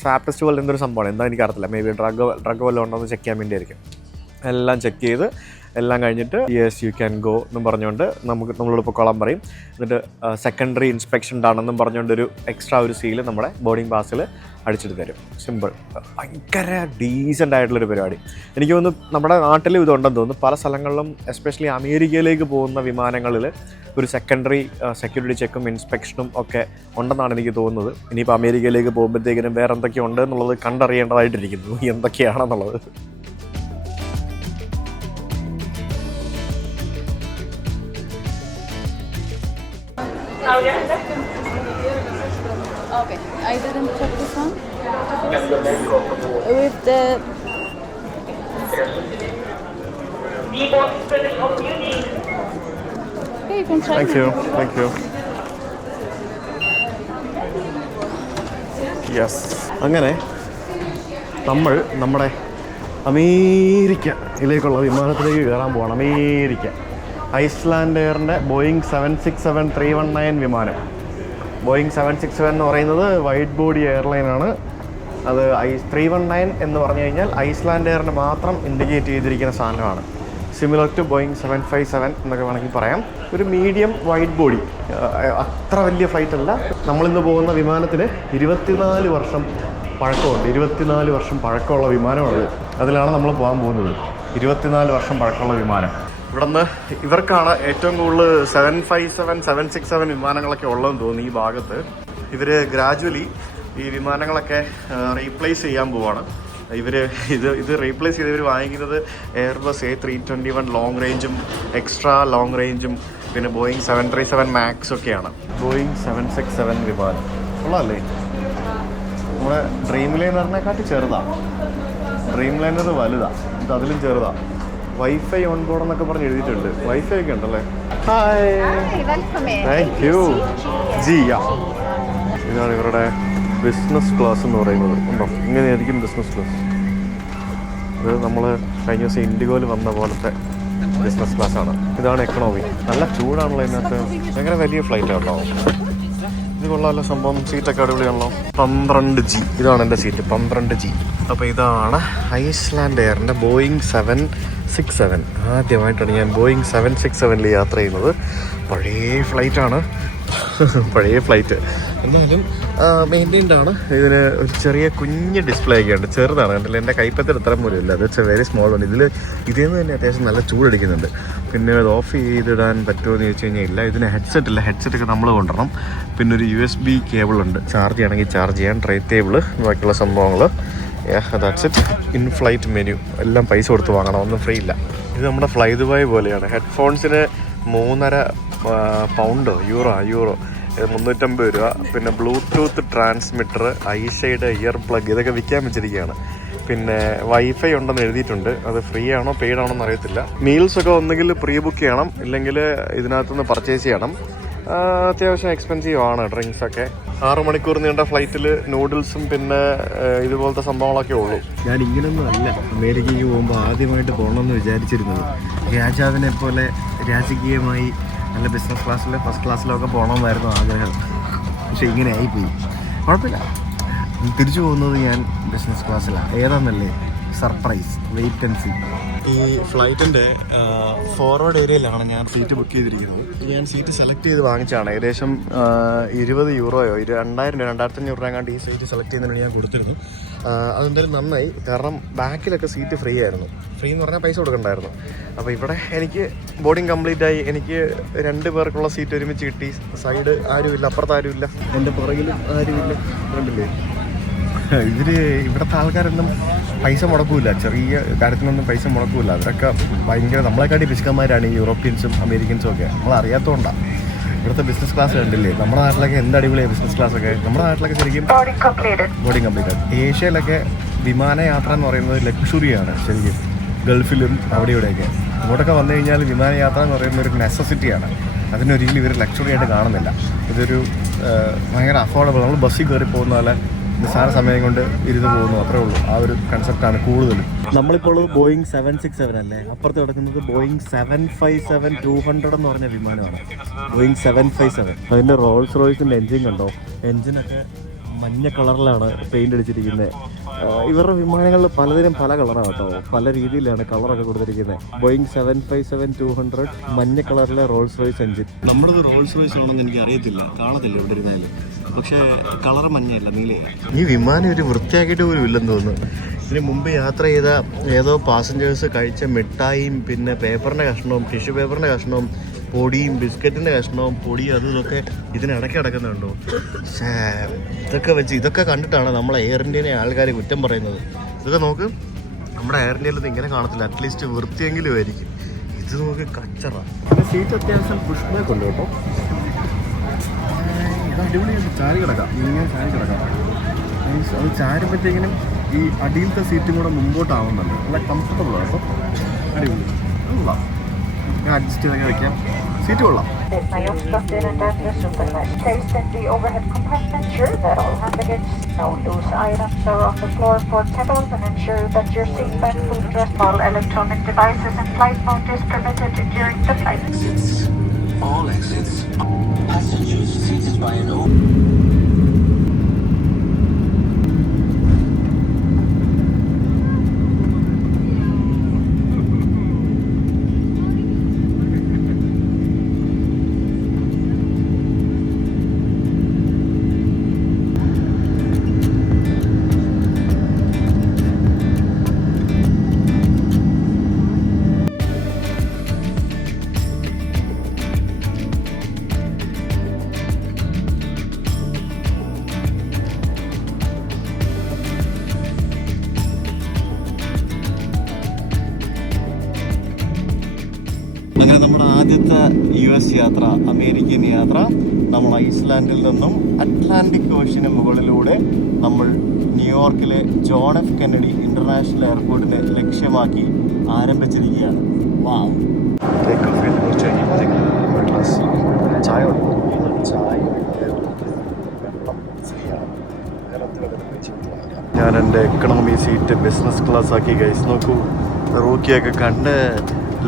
സ്വാപ്പ് ടെസ്റ്റ് പോലെ എന്തൊരു സംഭവമാണ്, എന്താ എനിക്കറിയത്തില്ല, മേ ബി ഡ്രഗ് വല്ലതും ഉണ്ടോ എന്ന് ചെക്ക് ചെയ്യാൻ വേണ്ടി ആയിരിക്കും. എല്ലാം ചെക്ക് ചെയ്ത് എല്ലാം കഴിഞ്ഞിട്ട് യെസ് യു ക്യാൻ ഗോ എന്നും പറഞ്ഞുകൊണ്ട് നമ്മളോട് പൊക്കോളാൻ പറയും. എന്നിട്ട് സെക്കൻഡറി ഇൻസ്പെക്ഷൻഡ് ആണെന്നും പറഞ്ഞുകൊണ്ടൊരു എക്സ്ട്രാ ഒരു സീല് നമ്മുടെ ബോർഡിംഗ് പാസിൽ അടിച്ചിട്ട് തരും. സിമ്പിൾ, ഭയങ്കര ഡീസൻ്റ് ആയിട്ടുള്ളൊരു പരിപാടി. എനിക്ക് തോന്നുന്നു നമ്മുടെ നാട്ടിലും ഇതുണ്ടെന്ന് തോന്നുന്നു. പല സ്ഥലങ്ങളിലും എസ്പെഷ്യലി അമേരിക്കയിലേക്ക് പോകുന്ന വിമാനങ്ങളിൽ ഒരു സെക്കൻഡറി സെക്യൂരിറ്റി ചെക്കും ഇൻസ്പെക്ഷനും ഒക്കെ ഉണ്ടെന്നാണ് എനിക്ക് തോന്നുന്നത്. ഇനിയിപ്പോൾ അമേരിക്കയിലേക്ക് പോകുമ്പോഴത്തേക്കിനും വേറെ എന്തൊക്കെയുണ്ട് എന്നുള്ളത് കണ്ടറിയേണ്ടതായിട്ടിരിക്കുന്നു, എന്തൊക്കെയാണെന്നുള്ളത്. Okay, I didn't check this one. With the... Okay, you can try. Thank you. Yes. അങ്ങനെ നമ്മൾ നമ്മുടെ അമേരിക്കയിലേക്കുള്ള വിമാനത്തിലേക്ക് കയറാൻ പോകണം. അമേരിക്ക ഐസ്ലാൻഡ് എയറിൻ്റെ ബോയിങ് 767-319 വിമാനം. ബോയിങ് 767 എന്ന് പറയുന്നത് വൈറ്റ് ബോഡി എയർലൈനാണ്. അത് 319 എന്ന് പറഞ്ഞു കഴിഞ്ഞാൽ ഐസ്ലാൻഡ് എയറിന് മാത്രം ഇൻഡിക്കേറ്റ് ചെയ്തിരിക്കുന്ന സാധനമാണ്. സിമിലർ ടു ബോയിങ് 757 എന്നൊക്കെ വേണമെങ്കിൽ പറയാം. ഒരു മീഡിയം വൈറ്റ് ബോഡി, അത്ര വലിയ ഫ്ലൈറ്റ് അല്ല. നമ്മളിന്ന് പോകുന്ന വിമാനത്തിന് 24 വർഷം പഴക്കമുണ്ട്. 24 വർഷം പഴക്കമുള്ള വിമാനമാണത്. അതിലാണ് നമ്മൾ പോകാൻ പോകുന്നത്. 24 വർഷം പഴക്കമുള്ള വിമാനം. ഇവിടെ നിന്ന് ഇവർക്കാണ് ഏറ്റവും കൂടുതൽ 757, 767 വിമാനങ്ങളൊക്കെ ഉള്ളതെന്ന് തോന്നുന്നു ഈ ഭാഗത്ത്. ഇവർ ഗ്രാജുവലി ഈ വിമാനങ്ങളൊക്കെ റീപ്ലേസ് ചെയ്യാൻ പോവാണ്. ഇത് റീപ്ലേസ് ചെയ്ത് ഇവർ വാങ്ങിക്കുന്നത് എയർബസ് A321 ലോങ് റേഞ്ചും എക്സ്ട്രാ ലോങ് റേഞ്ചും പിന്നെ ബോയിങ് 737 മാക്സ് ഒക്കെയാണ്. ബോയിങ് 767 വിമാനം ഉള്ളതല്ലേ? നമ്മുടെ ഡ്രീം ലൈനറിനെക്കാട്ടി ചെറുതാണ്. ഡ്രീം ലൈനർ വലുതാണ്, ഇത് അതിലും ചെറുതാണ്. വൈഫൈ ഓൺ ബോർഡ് എന്നൊക്കെ പറഞ്ഞ് എഴുതിയിട്ടുണ്ട്. വൈഫൈ ഒക്കെ ഉണ്ടല്ലേ? Hi, thank you. ഇതാണ് ഇവരുടെ ബിസിനസ് ക്ലാസ് എന്ന് പറയുന്നത്. ഉണ്ടോ, ഇങ്ങനെയായിരിക്കും ബിസിനസ് ക്ലാസ്. ഇത് നമ്മൾ കഴിഞ്ഞ ദിവസം ഇൻഡിഗോയിൽ വന്ന പോലത്തെ ബിസിനസ് ക്ലാസ്സാണ്. ഇതാണ് എക്കണോമി. നല്ല ചൂടാണല്ലോ ഇതിനകത്ത്. ഭയങ്കര വലിയ ഫ്ലൈറ്റ് ആണല്ലോ. ഇത് കൊള്ളാമല്ലോ സംഭവം. സീറ്റൊക്കെ അടിപൊളിയാണല്ലോ. 12G ഇതാണ് എൻ്റെ സീറ്റ്, 12G. അപ്പോൾ ഇതാണ് ഐസ്ലാൻഡ് എയറിൻ്റെ ബോയിങ് 767. ആദ്യമായിട്ടാണ് ഞാൻ ബോയിങ് 767 യാത്ര ചെയ്യുന്നത്. പഴയ ഫ്ലൈറ്റാണ്, പഴയ ഫ്ലൈറ്റ്. എന്നാലും മെയിൻറ്റെയിൻഡ് ആണ്. ഇതിന് ഒരു ചെറിയ കുഞ്ഞ് ഡിസ്പ്ലേ ഒക്കെ ഉണ്ട്. ചെറുതാണ്, കണ്ടില്ല? എൻ്റെ കൈപ്പത്തിൽ ഇത്ര പോലും ഇല്ല. അത് വെരി സ്മോൾ ആണ്. ഇതിൽ നിന്ന് തന്നെ അത്യാവശ്യം നല്ല ചൂടടിക്കുന്നുണ്ട്. പിന്നെ അത് ഓഫ് ചെയ്തിടാൻ പറ്റുമോ എന്ന് ചോദിച്ചു കഴിഞ്ഞാൽ ഇല്ല. ഇതിന് ഹെഡ്സെറ്റ് ഇല്ല. ഹെഡ്സെറ്റൊക്കെ നമ്മൾ കൊണ്ടുവരണം. പിന്നെ ഒരു USB കേബിൾ ഉണ്ട്, ചാർജ് ചെയ്യണമെങ്കിൽ ചാർജ് ചെയ്യാൻ. ട്രൈ ടേബിൾ, ബാക്കിയുള്ള സംഭവങ്ങൾ. That's it. In flight menu എല്ലാം പൈസ കൊടുത്ത് വാങ്ങണം, ഒന്നും ഫ്രീ ഇല്ല. ഇത് നമ്മുടെ ഫ്ലൈ ദുബായ് പോലെയാണ്. ഹെഡ്ഫോൺസിന് 3.5 പൗണ്ടോ യൂറോ 350 രൂപ. പിന്നെ ബ്ലൂടൂത്ത് ട്രാൻസ്മിറ്റർ, ഐഷെയ്ഡ്, ഇയർ പ്ലഗ് ഇതൊക്കെ വിൽക്കാൻ വെച്ചിരിക്കുകയാണ്. പിന്നെ വൈഫൈ ഉണ്ടെന്ന് എഴുതിയിട്ടുണ്ട്. അത് ഫ്രീ ആണോ പെയ്ഡ് ആണോ എന്ന് അറിയത്തില്ല. മീൽസൊക്കെ ഒന്നുകിൽ പ്രീ ബുക്ക് ചെയ്യണം, ഇല്ലെങ്കിൽ ഇതിനകത്തുനിന്ന് പർച്ചേസ് ചെയ്യണം. അത്യാവശ്യം എക്സ്പെൻസീവ് ആണ് ഡ്രിങ്ക്സൊക്കെ. 6 മണിക്കൂർ നീണ്ട ഫ്ലൈറ്റിൽ നൂഡിൽസും പിന്നെ ഇതുപോലത്തെ സംഭവങ്ങളൊക്കെ ഉള്ളൂ. ഞാൻ ഇങ്ങനൊന്നും അല്ല അമേരിക്കയ്ക്ക് പോകുമ്പോൾ ആദ്യമായിട്ട് പോകണമെന്ന് വിചാരിച്ചിരുന്നത്. രാജാവിനെ പോലെ രാജകീയമായി നല്ല ബിസിനസ് ക്ലാസ്സിൽ ഫസ്റ്റ് ക്ലാസ്സിലൊക്കെ പോകണമെന്നായിരുന്നു ആഗ്രഹം. പക്ഷെ ഇങ്ങനെ ആയിപ്പോയി. കുഴപ്പമില്ല, തിരിച്ചു പോകുന്നത് ഞാൻ ബിസിനസ് ക്ലാസ്സിലാണ്. ഏതാണെന്നല്ലേ സർപ്രൈസ്, വെയിറ്റ് ആൻഡ് സീ. ഈ ഫ്ലൈറ്റിൻ്റെ ഫോർവേഡ് ഏരിയയിലാണ് ഞാൻ സീറ്റ് ബുക്ക് ചെയ്തിരിക്കുന്നത്. ഞാൻ സീറ്റ് സെലക്ട് ചെയ്ത് വാങ്ങിച്ചാണ്. ഏകദേശം 20 യൂറോയോ 2,500 രൂപ എങ്ങാണ്ട് ഈ സീറ്റ് സെലക്ട് ചെയ്യുന്നതിന് ഞാൻ കൊടുത്തിരുന്നു. അതെന്തായാലും നന്നായി, കാരണം ബാക്കിലൊക്കെ സീറ്റ് ഫ്രീ ആയിരുന്നു. ഫ്രീ എന്ന് പറഞ്ഞാൽ പൈസ കൊടുക്കണ്ടായിരുന്നു. അപ്പോൾ ഇവിടെ എനിക്ക് ബോർഡിങ് കംപ്ലീറ്റ് ആയി. എനിക്ക് 2 പേർക്കുള്ള സീറ്റ് ഒരുമിച്ച് കിട്ടി. സൈഡ് ആരുമില്ല, അപ്പുറത്ത് ആരുമില്ല, എൻ്റെ പുറകിലും ആരുമില്ല. കണ്ടില്ലേ? ഇവിടുത്തെ ആൾക്കാരൊന്നും പൈസ മുടക്കൂല, ചെറിയ കാര്യത്തിനൊന്നും പൈസ മുടക്കൂല. അവരൊക്കെ ഭയങ്കര നമ്മളെക്കാട്ടി പിശുക്കന്മാരാണ് ഈ യൂറോപ്യൻസും അമേരിക്കൻസും ഒക്കെ. നമ്മൾ അറിയാത്തതുകൊണ്ടാണ്. ഇവിടുത്തെ ബിസിനസ് ക്ലാസ് കണ്ടില്ലേ? നമ്മുടെ നാട്ടിലൊക്കെ എന്ത് അടിപൊളിയാണ് ബിസിനസ് ക്ലാസ്സൊക്കെ. നമ്മുടെ നാട്ടിലൊക്കെ ശരിക്കും ബോർഡിങ് കംപ്ലീറ്റ്. ഏഷ്യയിലൊക്കെ വിമാനയാത്ര എന്ന് പറയുന്നത് ലക്ഷറിയാണ് ശരിക്കും. ഗൾഫിലും അവിടെ ഇവിടെയൊക്കെ. ഇങ്ങോട്ടൊക്കെ വന്നു കഴിഞ്ഞാൽ വിമാനയാത്ര എന്ന് പറയുന്ന ഒരു നെസസിറ്റിയാണ്. അതിനൊരിക്കലും ഇവർ ലക്ഷറി ആയിട്ട് കാണുന്നില്ല. ഇതൊരു ഭയങ്കര അഫോർഡബിൾ. നമ്മൾ ബസ്സിൽ കയറി പോകുന്ന പോലെ നിസ്സാര സമയം കൊണ്ട് ഇരുന്ന് പോകുന്നു, അത്രേ ഉള്ളൂ. ആ ഒരു കൺസെപ്റ്റാണ് കൂടുതലും. നമ്മളിപ്പോൾ ബോയിങ് 767 അല്ലേ, അപ്പുറത്ത് കിടക്കുന്നത് ബോയിങ് 757-200 എന്ന് പറഞ്ഞ വിമാനമാണ്. ബോയിങ് 757. അതിൻ്റെ റോൾസ് റോയ്സിൻ്റെ എൻജിൻ കണ്ടോ? എൻജിനൊക്കെ മഞ്ഞ കളറിലാണ് പെയിൻ്റ് അടിച്ചിരിക്കുന്നത്. ഇവരുടെ വിമാനങ്ങളിൽ പലതിനും പല കളറാണ് കേട്ടോ, പല രീതിയിലാണ് കളറൊക്കെ കൊടുത്തിരിക്കുന്നത്. ബോയിങ് 757-200 മഞ്ഞ കളറിലെ റോൾസ് റോയ്സ് എൻജിൻ. നമ്മുടേത് റോൾസ് റോയ്സ് ആണെന്ന് എനിക്ക് അറിയത്തില്ല, കാണത്തില്ല ഇവിടെ ഇരുന്നാലും. പക്ഷേ കളർ മഞ്ഞയല്ല, നീലയാണ്. ഈ വിമാനം ഒരു വൃത്തിയാക്കിയിട്ട് പോലും ഇല്ലെന്ന് തോന്നുന്നു. ഇതിന് മുമ്പ് യാത്ര ചെയ്ത ഏതോ പാസഞ്ചേഴ്സ് കഴിച്ച മിഠായിയും പിന്നെ പേപ്പറിൻ്റെ കഷ്ണവും ടിഷ്യൂ പേപ്പറിൻ്റെ കഷ്ണവും പൊടിയും ബിസ്ക്കറ്റിൻ്റെ കഷ്ണവും പൊടിയും അതും ഇതൊക്കെ ഇതിനിടയ്ക്ക് കിടക്കുന്നുണ്ടോ? ഇതൊക്കെ കണ്ടിട്ടാണ് നമ്മളെ എയർ ഇന്ത്യനെ ആൾക്കാർ കുറ്റം പറയുന്നത്. ഇതൊക്കെ നോക്ക്, നമ്മുടെ എയർ ഇന്ത്യയിൽ ഇങ്ങനെ കാണത്തില്ല, അറ്റ്ലീസ്റ്റ് വൃത്തിയെങ്കിലും ആയിരിക്കും. ഇത് നോക്ക്, കച്ചറ. പിന്നെ സീറ്റ് അത്യാവശ്യം പുഷ് ബാക്ക് ഉണ്ട് കേട്ടോ. ഇത് അടിപൊളിയായിട്ട് ചാരി കിടക്കാം, ഇങ്ങനെ ചാരി കിടക്കാം. അത് ചാരുമ്പോഴത്തേക്കിനും ഈ അടിയിലത്തെ സീറ്റും കൂടെ മുമ്പോട്ടാവുന്നുണ്ട്. നല്ല കംഫർട്ടബിൾ ആണ് കേട്ടോ, അടിപൊളി. കൊള്ളാം, ഞാൻ അഡ്ജസ്റ്റ് ചെയ്തൊക്കെ വയ്ക്കാം. സീറ്റ് കൊള്ളാം. All exits. Passengers seated by an ആദ്യത്തെ US യാത്ര, അമേരിക്കൻ യാത്ര, നമ്മൾ ഐസ്ലാൻഡിൽ നിന്നും അറ്റ്ലാന്റിക് ഓഷ്യന് മുകളിലൂടെ നമ്മൾ ന്യൂയോർക്കിലെ ജോൺ എഫ് കെന്നഡി ഇന്റർനാഷണൽ എയർപോർട്ടിനെ ലക്ഷ്യമാക്കി ആരംഭിച്ചിരിക്കുകയാണ്. വാവ്. ചായ ഞാൻ എൻ്റെ എക്കണോമി സീറ്റ് ബിസിനസ് ക്ലാസ് ആക്കി ഗൈസ്. നോക്കൂ, റൂക്കിയൊക്കെ കണ്ട്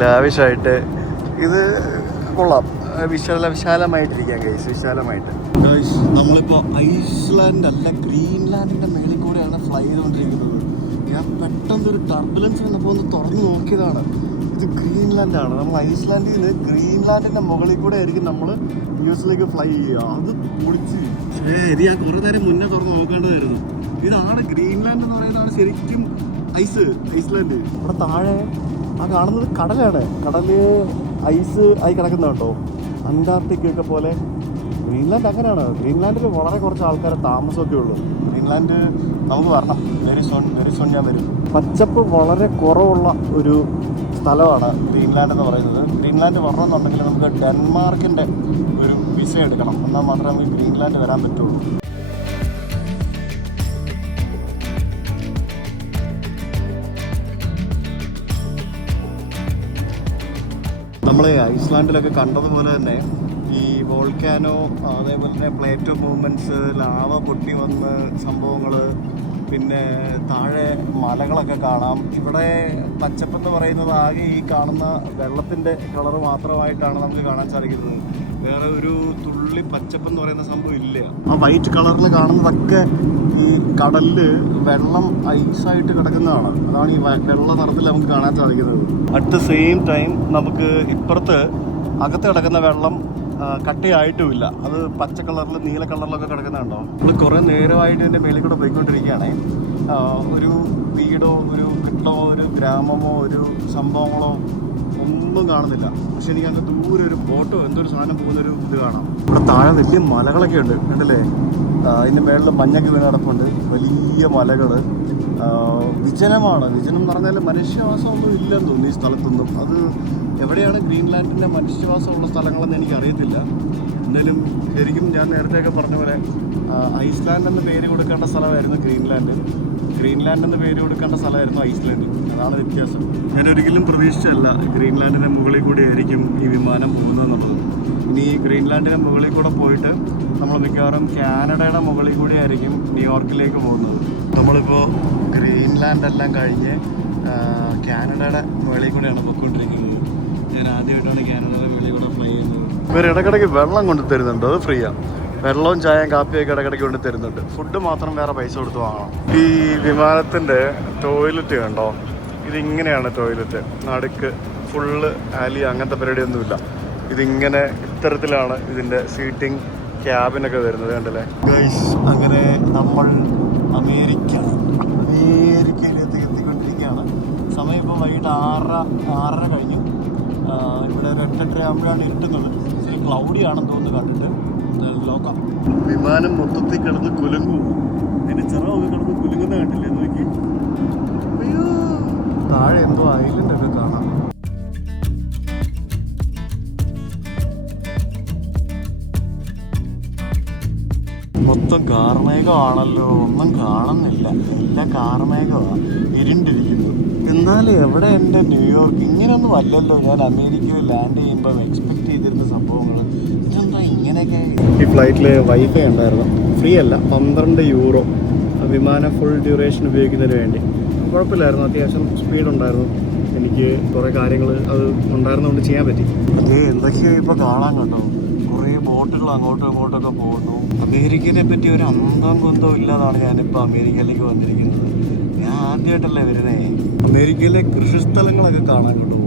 ലാവിഷായിട്ട്. ഇത് കൊള്ളാം, വിശാലമായിട്ടിരിക്കാം ഗൈസ്, വിശാലമായിട്ട്. ഗൈസ്, നമ്മളിപ്പോൾ ഐസ്ലാൻഡ് അല്ല ഗ്രീൻലാൻഡിൻ്റെ മേളിൽ കൂടെയാണ് ഫ്ലൈ ചെയ്തുകൊണ്ടിരിക്കുന്നത്. ഞാൻ പെട്ടെന്നൊരു ടർബുലൻസ് വന്നപ്പോൾ ഒന്ന് തുറന്ന് നോക്കിയതാണ്. ഇത് ഗ്രീൻലാൻഡാണ്. നമ്മൾ ഐസ്ലാൻഡിൽ നിന്ന് ഗ്രീൻലാൻഡിൻ്റെ മുകളിൽ കൂടെ ആയിരിക്കും നമ്മൾ US ഫ്ലൈ ചെയ്യുക. അത് പൊളിച്ച് ഇത് ഞാൻ കുറേ നേരം മുന്നേ തുറന്ന് നോക്കേണ്ടതായിരുന്നു. ഇതാണ് ഗ്രീൻലാൻഡ് എന്ന് പറയുന്നതാണ് ശരിക്കും ഐസ്ലാൻഡ്. ഇവിടെ താഴെ ആ കാണുന്നത് കടലാണ്. കടല് ഐസ് ആയി കിടക്കുന്ന കേട്ടോ, അന്റാർട്ടിക്കൊക്കെ പോലെ. ഗ്രീൻലാൻഡ് അങ്ങനെയാണ്. ഗ്രീൻലാൻഡിൽ വളരെ കുറച്ച് ആൾക്കാരെ താമസമൊക്കെ ഉള്ളൂ. ഗ്രീൻലാൻഡ് നമുക്ക് വരണം, വെരി സോൺ ഞാൻ വരും. പച്ചപ്പ് വളരെ കുറവുള്ള ഒരു സ്ഥലമാണ് ഗ്രീൻലാൻഡ് എന്ന് പറയുന്നത്. ഗ്രീൻലാൻഡ് വരണമെന്നുണ്ടെങ്കിൽ നമുക്ക് ഡെൻമാർക്കിൻ്റെ ഒരു വിസ എടുക്കണം, എന്നാൽ മാത്രമേ നമുക്ക് ഗ്രീൻലാൻഡ് വരാൻ പറ്റുള്ളൂ. നമ്മൾ ഐസ്ലാൻഡിലൊക്കെ കണ്ടതുപോലെ തന്നെ ഈ വോൾക്കാനോ, അതേപോലെ തന്നെ പ്ലേറ്റ് ഓഫ് മൂവ്മെൻറ്റ്സ്, ലാവ പൊട്ടി വന്ന് സംഭവങ്ങൾ, പിന്നെ താഴെ മലകളൊക്കെ കാണാം. ഇവിടെ പച്ചപ്പെന്ന് പറയുന്നത് ആകെ ഈ കാണുന്ന വെള്ളത്തിൻ്റെ കളറ് മാത്രമായിട്ടാണ് നമുക്ക് കാണാൻ സാധിക്കുന്നത്. വേറെ ഒരു തുള്ളി പച്ചപ്പെന്ന് പറയുന്ന സംഭവം ഇല്ല. ആ വൈറ്റ് കളറിൽ കാണുന്നതൊക്കെ ഈ കടലിൽ വെള്ളം ഐസായിട്ട് കിടക്കുന്നതാണ്. അതാണ് ഈ വെള്ള നിറത്തിൽ നമുക്ക് കാണാൻ സാധിക്കുന്നത്. അറ്റ് ദ സെയിം ടൈം നമുക്ക് ഇപ്പുറത്ത് അകത്ത് കിടക്കുന്ന വെള്ളം കട്ടയായിട്ടുമില്ല, അത് പച്ച കളറിൽ നീല കളറിലൊക്കെ കിടക്കുന്നുണ്ടോ. നമ്മൾ കുറേ നേരമായിട്ട് എൻ്റെ മേളിൽ കൂടെ പോയിക്കൊണ്ടിരിക്കുകയാണ്. ഒരു വീടോ ഒരു വീട്ടിലോ ഒരു ഗ്രാമമോ ഒരു സംഭവങ്ങളോ ഒന്നും കാണുന്നില്ല. പക്ഷെ എനിക്ക് അങ്ങ് ദൂരെ ഒരു ബോട്ടോ എന്തൊരു സാധനം പോകുന്നൊരു ഇത് കാണാം. ഇവിടെ താഴെ വലിയ മലകളൊക്കെ ഉണ്ട്, കണ്ടില്ലേ? അതിൻ്റെ മേളിൽ മഞ്ഞൊക്കെ വീണ് കിടപ്പുണ്ട്. വലിയ മലകൾ, വിജനമാണ്. വിജനം എന്ന് പറഞ്ഞാൽ മനുഷ്യവാസമൊന്നും ഇല്ലെന്ന് തോന്നുന്നു ഈ സ്ഥലത്തൊന്നും. അത് എവിടെയാണ് ഗ്രീൻലാൻഡിൻ്റെ മനുഷ്യവാസമുള്ള സ്ഥലങ്ങളെന്ന് എനിക്കറിയത്തില്ല. എന്നാലും ശരിക്കും ഞാൻ നേരത്തെയൊക്കെ പറഞ്ഞ പോലെ ഐസ്ലാൻഡ് എന്ന പേര് കൊടുക്കേണ്ട സ്ഥലമായിരുന്നു ഗ്രീൻലാൻഡ്, ഗ്രീൻലാൻഡ് എന്ന പേര് കൊടുക്കേണ്ട സ്ഥലമായിരുന്നു ഐസ്ലാൻഡ്. അതാണ് വ്യത്യാസം. ഞാൻ ഒരിക്കലും പ്രതീക്ഷിച്ചല്ല ഗ്രീൻലാൻഡിൻ്റെ മുകളിൽ കൂടി ആയിരിക്കും ഈ വിമാനം പോകുന്നതെന്നുള്ളത്. ഇനി ഗ്രീൻലാൻഡിൻ്റെ മുകളിൽ കൂടെ പോയിട്ട് നമ്മൾ മിക്കവാറും കാനഡയുടെ മുകളിൽ കൂടി ആയിരിക്കും ന്യൂയോർക്കിലേക്ക് പോകുന്നത്. നമ്മളിപ്പോൾ ഗ്രീൻലാൻഡ് എല്ലാം കഴിഞ്ഞ് കാനഡയുടെ മുകളിൽ കൂടെയാണ് പോയിക്കൊണ്ടിരിക്കുന്നത്. ഞാൻ ആദ്യമായിട്ടാണ് കാനഡയുടെ മുകളിൽ കൂടെ ഫ്ലൈ ചെയ്യുന്നത്. ഇവർ ഇടയ്ക്കിടയ്ക്ക് വെള്ളം കൊണ്ട് തരുന്നുണ്ട്, അത് ഫ്രീയാണ്. വെള്ളവും ചായയും കാപ്പിയൊക്കെ ഇടയ്ക്കിടയ്ക്ക് കൊണ്ട് തരുന്നുണ്ട്. ഫുഡ് മാത്രം വേറെ പൈസ കൊടുത്ത് വാങ്ങണം. ഈ വിമാനത്തിൻ്റെ ടോയ്ലറ്റ് കണ്ടോ? ഇതിങ്ങനെയാണ് ടോയ്ലറ്റ്. നടുക്ക് ഫുള്ള് ആലി അങ്ങനത്തെ പരിപാടിയൊന്നുമില്ല. ഇതിങ്ങനെ ഇത്തരത്തിലാണ് ഇതിൻ്റെ സീറ്റിംഗ് ക്യാബിനൊക്കെ വരുന്നത്, കണ്ടല്ലേ ഗൈസ്? അങ്ങനെ നമ്മൾ അമേരിക്കയിലേക്ക് എത്തിക്കൊണ്ടിരിക്കുകയാണ്. സമയം ഇപ്പോൾ വൈകിട്ട് 6:30 കഴിഞ്ഞു. ഇവിടെ ഒരു 8:30 ആകുമ്പോഴാണ് ഇരുട്ടുന്നത്. ശരി ക്ലൗഡിയാണെന്ന് തോന്നുന്നു കണ്ടിട്ട്. നോക്കാം. വിമാനം മൊത്തത്തിൽ കിടന്ന് കുലുങ്ങും. അതിൻ്റെ ചിറകൊക്കെ കിടന്ന് കുലുങ്ങുന്ന കണ്ടില്ലേ? നോക്കി, അയ്യോ, താഴെ എന്തോ ഐലൻഡൊക്കെ കാണാം. മൊത്തം കാർമേഘമാണല്ലോ, ഒന്നും കാണുന്നില്ല. എല്ലാം കാർമേഘമാണ്, ഇരുണ്ടിരിക്കുന്നു. എന്നാലും എവിടെ എൻ്റെ ന്യൂയോർക്ക്? ഇങ്ങനെയൊന്നും അല്ലല്ലോ ഞാൻ അമേരിക്കയിൽ ലാൻഡ് ചെയ്യുമ്പോൾ എക്സ്പെക്ട് ചെയ്തിരുന്ന സംഭവങ്ങൾ. ഇതെന്താ ഇങ്ങനെയൊക്കെ? ഈ ഫ്ലൈറ്റിൽ വൈഫൈ ഉണ്ടായിരുന്നു, ഫ്രീ അല്ല, €12 വിമാനം ഫുൾ ഡ്യൂറേഷൻ ഉപയോഗിക്കുന്നതിന് വേണ്ടി. കുഴപ്പമില്ലായിരുന്നു, അത്യാവശ്യം സ്പീഡുണ്ടായിരുന്നു. എനിക്ക് കുറേ കാര്യങ്ങൾ അത് ഉണ്ടായിരുന്നതുകൊണ്ട് ചെയ്യാൻ പറ്റി. അതേ എന്തൊക്കെയാണ് ഇപ്പോൾ കാണാൻ കണ്ടോ? കുറേ ബോട്ടുകൾ അങ്ങോട്ടും ഇങ്ങോട്ടൊക്കെ പോകുന്നു. അമേരിക്കനെ പറ്റി ഒരു അന്തം കുന്തവും ഇല്ലാതാണ് ഞാനിപ്പോൾ അമേരിക്കയിലേക്ക് വന്നിരിക്കുന്നത്. ഞാൻ ആദ്യമായിട്ടല്ലേ വരുന്നേ. അമേരിക്കയിലെ കൃഷിസ്ഥലങ്ങളൊക്കെ കാണാൻ കേട്ടോ.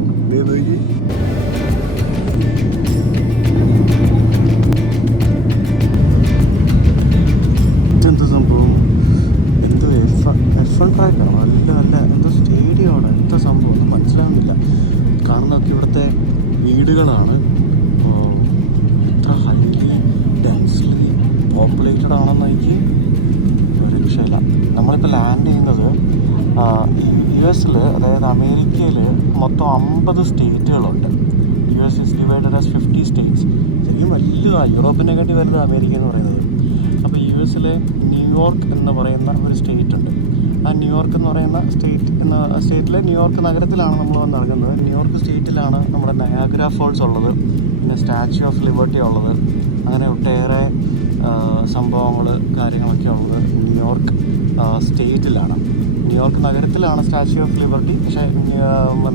എന്ത് സംഭവം? എന്തോ F1 ട്രാക്കാണോ? അല്ല, എന്തോ സ്റ്റേഡിയമാണ്. എന്താ സംഭവം ഒന്നും മനസ്സിലാവുന്നില്ല. കാണുന്നതൊക്കെ ഇവിടുത്തെ വീടുകളാണ്. എത്ര ഹൈലി ഡെൻസ്ലി പോപ്പുലേറ്റഡ് ആണെന്ന് എനിക്ക് ഒരു രക്ഷയില്ല. നമ്മളിപ്പോൾ ലാൻഡ് ചെയ്യുന്നത് US, അതായത് അമേരിക്കയിൽ മൊത്തം 50 സ്റ്റേറ്റുകളുണ്ട്. US is divided as 50 states. ശരിക്കും വലുതാണ്, യൂറോപ്പിനെക്കാട്ടി വലുതാണ് അമേരിക്ക എന്ന് പറയുന്നത്. അപ്പോൾ US ന്യൂയോർക്ക് എന്ന് പറയുന്ന ഒരു സ്റ്റേറ്റ് ഉണ്ട്. ആ ന്യൂയോർക്ക് എന്ന് പറയുന്ന സ്റ്റേറ്റിലെ ന്യൂയോർക്ക് നഗരത്തിലാണ് നമ്മൾ വന്ന് ഇറങ്ങുന്നത്. ന്യൂയോർക്ക് സ്റ്റേറ്റിലാണ് നമ്മുടെ നയാഗ്ര ഫോൾസ് ഉള്ളത്, പിന്നെ സ്റ്റാച്യു ഓഫ് ലിബർട്ടി ഉള്ളത്. അങ്ങനെ ഒട്ടേറെ സംഭവങ്ങൾ കാര്യങ്ങളൊക്കെ ഉള്ളത് ന്യൂയോർക്ക് സ്റ്റേറ്റിലാണ്. ന്യൂയോർക്ക് നഗരത്തിലാണ് സ്റ്റാച്യു ഓഫ് ലിബർട്ടി. പക്ഷേ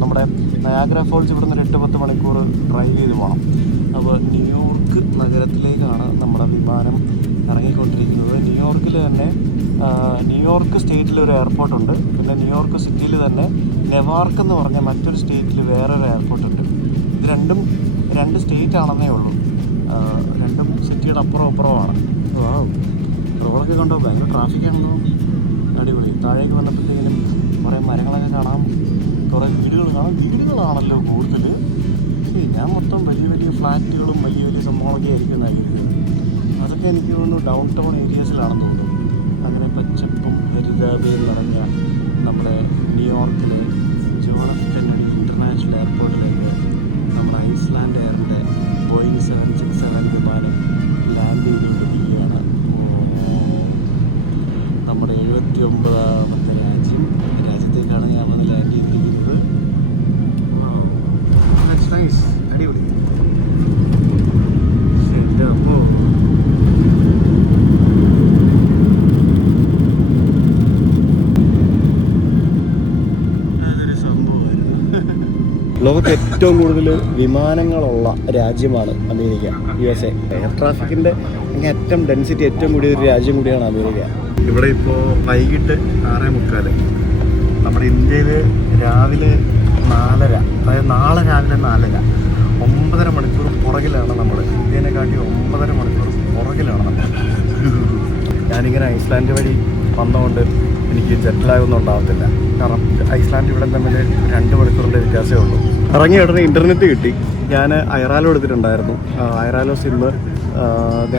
നമ്മുടെ നയാഗ്ര ഫോൾസ് ഇവിടുന്ന് 8-10 മണിക്കൂർ ഡ്രൈവ് ചെയ്ത് പോകണം. അപ്പോൾ ന്യൂയോർക്ക് നഗരത്തിലേക്കാണ് നമ്മുടെ വിമാനം ഇറങ്ങിക്കൊണ്ടിരിക്കുന്നത്. ന്യൂയോർക്കിൽ തന്നെ ന്യൂയോർക്ക് സ്റ്റേറ്റിലൊരു എയർപോർട്ടുണ്ട്. പിന്നെ ന്യൂയോർക്ക് സിറ്റിയിൽ തന്നെ നെവാർക്ക് എന്ന് പറഞ്ഞ മറ്റൊരു സ്റ്റേറ്റിൽ വേറൊരു എയർപോർട്ടുണ്ട്. ഇത് രണ്ടും 2 സ്റ്റേറ്റ് ആണെന്നേ ഉള്ളൂ. രണ്ടും സിറ്റിയുടെ അപ്പുറമാണ്. റോഡൊക്കെ കണ്ടോ, ഭയങ്കര ട്രാഫിക്കാണല്ലോ. അടിപൊളി. താഴേക്ക് വന്നപ്പോഴത്തേക്കും കുറേ മരങ്ങളൊക്കെ കാണാം, കുറേ വീടുകൾ കാണാം. വീടുകളാണല്ലോ കൂടുതൽ. ഞാൻ മൊത്തം വലിയ വലിയ ഫ്ലാറ്റുകളും വലിയ വലിയ സംഭവങ്ങളൊക്കെ ആയിരിക്കും നൽകിയത്. അതൊക്കെ എനിക്ക് തോന്നുന്നു ഡൗൺ ടൗൺ ഏരിയാസിലാണെന്ന് തോന്നുന്നു. അങ്ങനെ പച്ചപ്പും ഹരിതാഭയും നിറഞ്ഞ നമ്മുടെ ന്യൂയോർക്കിലെ ജോൺ എഫ് കെന്നഡി ഇൻ്റർനാഷണൽ എയർപോർട്ടിലേക്ക് നമ്മുടെ ഐസ്ലാൻഡ് എയറിൻ്റെ ബോയിങ് 767 വിമാനം ലാൻഡ് ചെയ്തുകൊണ്ടിരിക്കുകയാണ്. നമ്മുടെ 79ാമത്തെ രാജ്യത്തേക്കാണ് ഞാൻ വന്ന് ലാൻഡ് ചെയ്തിരിക്കുന്നത്. നൈസ്, അടിപൊളി. അപ്പോൾ ലോകത്ത് ഏറ്റവും കൂടുതൽ വിമാനങ്ങളുള്ള രാജ്യമാണ് അമേരിക്ക, USA. എയർ ട്രാഫിക്കിൻ്റെ ഏറ്റവും ഡെൻസിറ്റി ഏറ്റവും കൂടിയ ഒരു രാജ്യം കൂടിയാണ് അമേരിക്ക. ഇവിടെ ഇപ്പോൾ വൈകിട്ട് 6:45. നമ്മുടെ ഇന്ത്യയിൽ രാവിലെ 4:30, അതായത് നാളെ രാവിലെ 4:30. 9.5 മണിക്കൂർ പുറകിലാണ് നമ്മൾ. ഇന്ത്യനെക്കാട്ടി 9.5 മണിക്കൂർ പുറകിലാണ് നമ്മൾ. ഞാനിങ്ങനെ ഐസ്ലാൻഡ് വഴി വന്നതുകൊണ്ട് എനിക്ക് ജെറ്റ് ലാഗ് ഒന്നും ഉണ്ടാകത്തില്ല. കാരണം ഐസ്ലാൻഡ് ഇവിടെ തമ്മിൽ 2 മണിക്കൂറിൻ്റെ വ്യത്യാസമേ ഉള്ളൂ. ഇറങ്ങിയ ഉടനെ ഇൻ്റർനെറ്റ് കിട്ടി. ഞാൻ ഐറാലോ എടുത്തിട്ടുണ്ടായിരുന്നു. ഐറാലോ സിമ്മ്,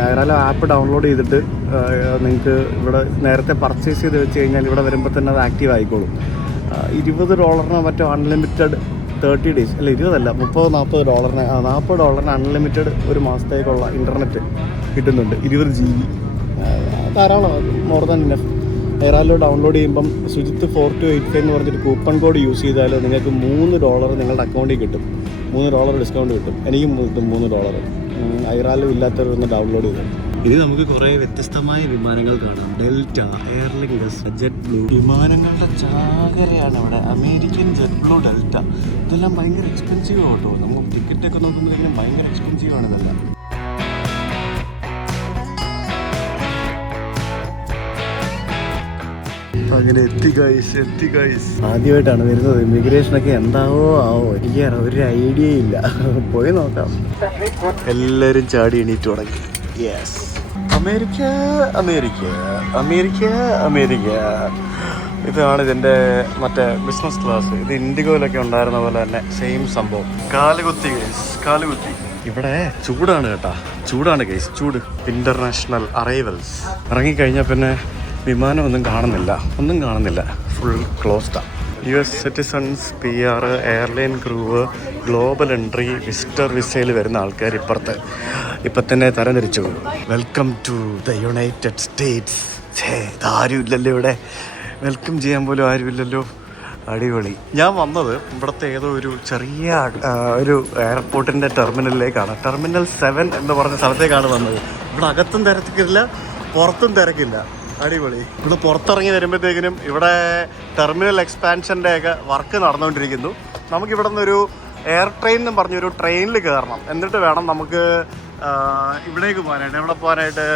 ഐറാലോ ആപ്പ് ഡൗൺലോഡ് ചെയ്തിട്ട് നിങ്ങൾക്ക് ഇവിടെ നേരത്തെ പർച്ചേസ് ചെയ്ത് വെച്ച് കഴിഞ്ഞാൽ ഇവിടെ വരുമ്പോൾ തന്നെ അത് ആക്റ്റീവ് ആയിക്കോളും. $20 മറ്റോ അൺലിമിറ്റഡ് 30 ഡേയ്സ്, അല്ല 20 അല്ല, $30-40 $40 അൺലിമിറ്റഡ് ഒരു മാസത്തേക്കുള്ള ഇൻ്റർനെറ്റ് കിട്ടുന്നുണ്ട്. 20 GB ധാരാളം, മോർ ദാൻ ഇനഫ്. ഐറാലോ ഡൗൺലോഡ് ചെയ്യുമ്പം സുജിത്ത് 4285 എന്ന് പറഞ്ഞിട്ട് കൂപ്പൺ കോഡ് യൂസ് ചെയ്താൽ നിങ്ങൾക്ക് $3 നിങ്ങളുടെ അക്കൗണ്ടിൽ കിട്ടും. $3 ഡിസ്കൗണ്ട് കിട്ടും. എനിക്കും കിട്ടും $3. ഐറാലോ ഇല്ലാത്തവരൊന്ന് ഡൗൺലോഡ് ചെയ്തു. ഇനി നമുക്ക് കുറേ വ്യത്യസ്തമായ വിമാനങ്ങൾ കാണാം. Delta, Aer Lingus, JetBlue. വിമാനങ്ങളുടെ ചാകരയാണ് അവിടെ. American, JetBlue, Delta. ഇതെല്ലാം ഭയങ്കര എക്സ്പെൻസീവ് കേട്ടോ. നമുക്ക് ടിക്കറ്റൊക്കെ നോക്കുമ്പോഴേക്കും ഭയങ്കര എക്സ്പെൻസീവാണ് ഇതെല്ലാം. അങ്ങനെ എത്തി ഗൈസ്. ആദ്യമായിട്ടാണ് വരുന്നത്. ഇമിഗ്രേഷനൊക്കെ എന്താവോ എനിക്കറിയാം, ഒരു ഐഡിയ ഇല്ല. പോയി നോക്കാം. എല്ലാവരും ചാടി എണീറ്റ് തുടങ്ങി. Yes, America. ഇതാണ് ഇതിൻ്റെ മറ്റേ ബിസിനസ് ക്ലാസ്. ഇത് ഇൻഡിഗോയിലൊക്കെ ഉണ്ടായിരുന്ന പോലെ തന്നെ സെയിം സംഭവം. കാലുകുത്തി. ഇവിടെ ചൂടാണ് കേട്ടാ, ചൂടാണ് ഗൈസ്, ചൂട്. ഇൻ്റർനാഷണൽ അറൈവൽസ് ഇറങ്ങിക്കഴിഞ്ഞാൽ പിന്നെ വിമാനം ഒന്നും കാണുന്നില്ല, ഫുൾ ക്ലോസ്ഡാണ്. US citizens, PR, airline crew, global entry, visitor വിസയിൽ വരുന്ന ആൾക്കാർ ഇപ്പം തന്നെ തരംതിരിച്ചു. Welcome to the United States. ഇതാരും ഇല്ലല്ലോ ഇവിടെ, വെൽക്കം ചെയ്യാൻ പോലും ആരുമില്ലല്ലോ. അടിപൊളി. ഞാൻ വന്നത് ഇവിടുത്തെ ഏതോ ഒരു ചെറിയ ഒരു എയർപോർട്ടിൻ്റെ ടെർമിനലിലേക്കാണ്. ടെർമിനൽ 7 എന്ന് പറഞ്ഞ സ്ഥലത്തേക്കാണ് വന്നത്. ഇവിടെ അകത്തും തിരക്കില്ല, പുറത്തും തിരക്കില്ല. അടിപൊളി. ഇവിടെ പുറത്തിറങ്ങി വരുമ്പോഴത്തേക്കിനും ഇവിടെ ടെർമിനൽ എക്സ്പാൻഷൻ്റെ ഒക്കെ വർക്ക് നടന്നുകൊണ്ടിരിക്കുന്നു. നമുക്കിവിടെ നിന്നൊരു എയർ ട്രെയിൻ എന്ന് പറഞ്ഞൊരു ട്രെയിനിൽ കയറണം. എന്നിട്ട് വേണം നമുക്ക് ഇവിടേക്ക് പോകാനായിട്ട്. എവിടെ പോകാനായിട്ട്?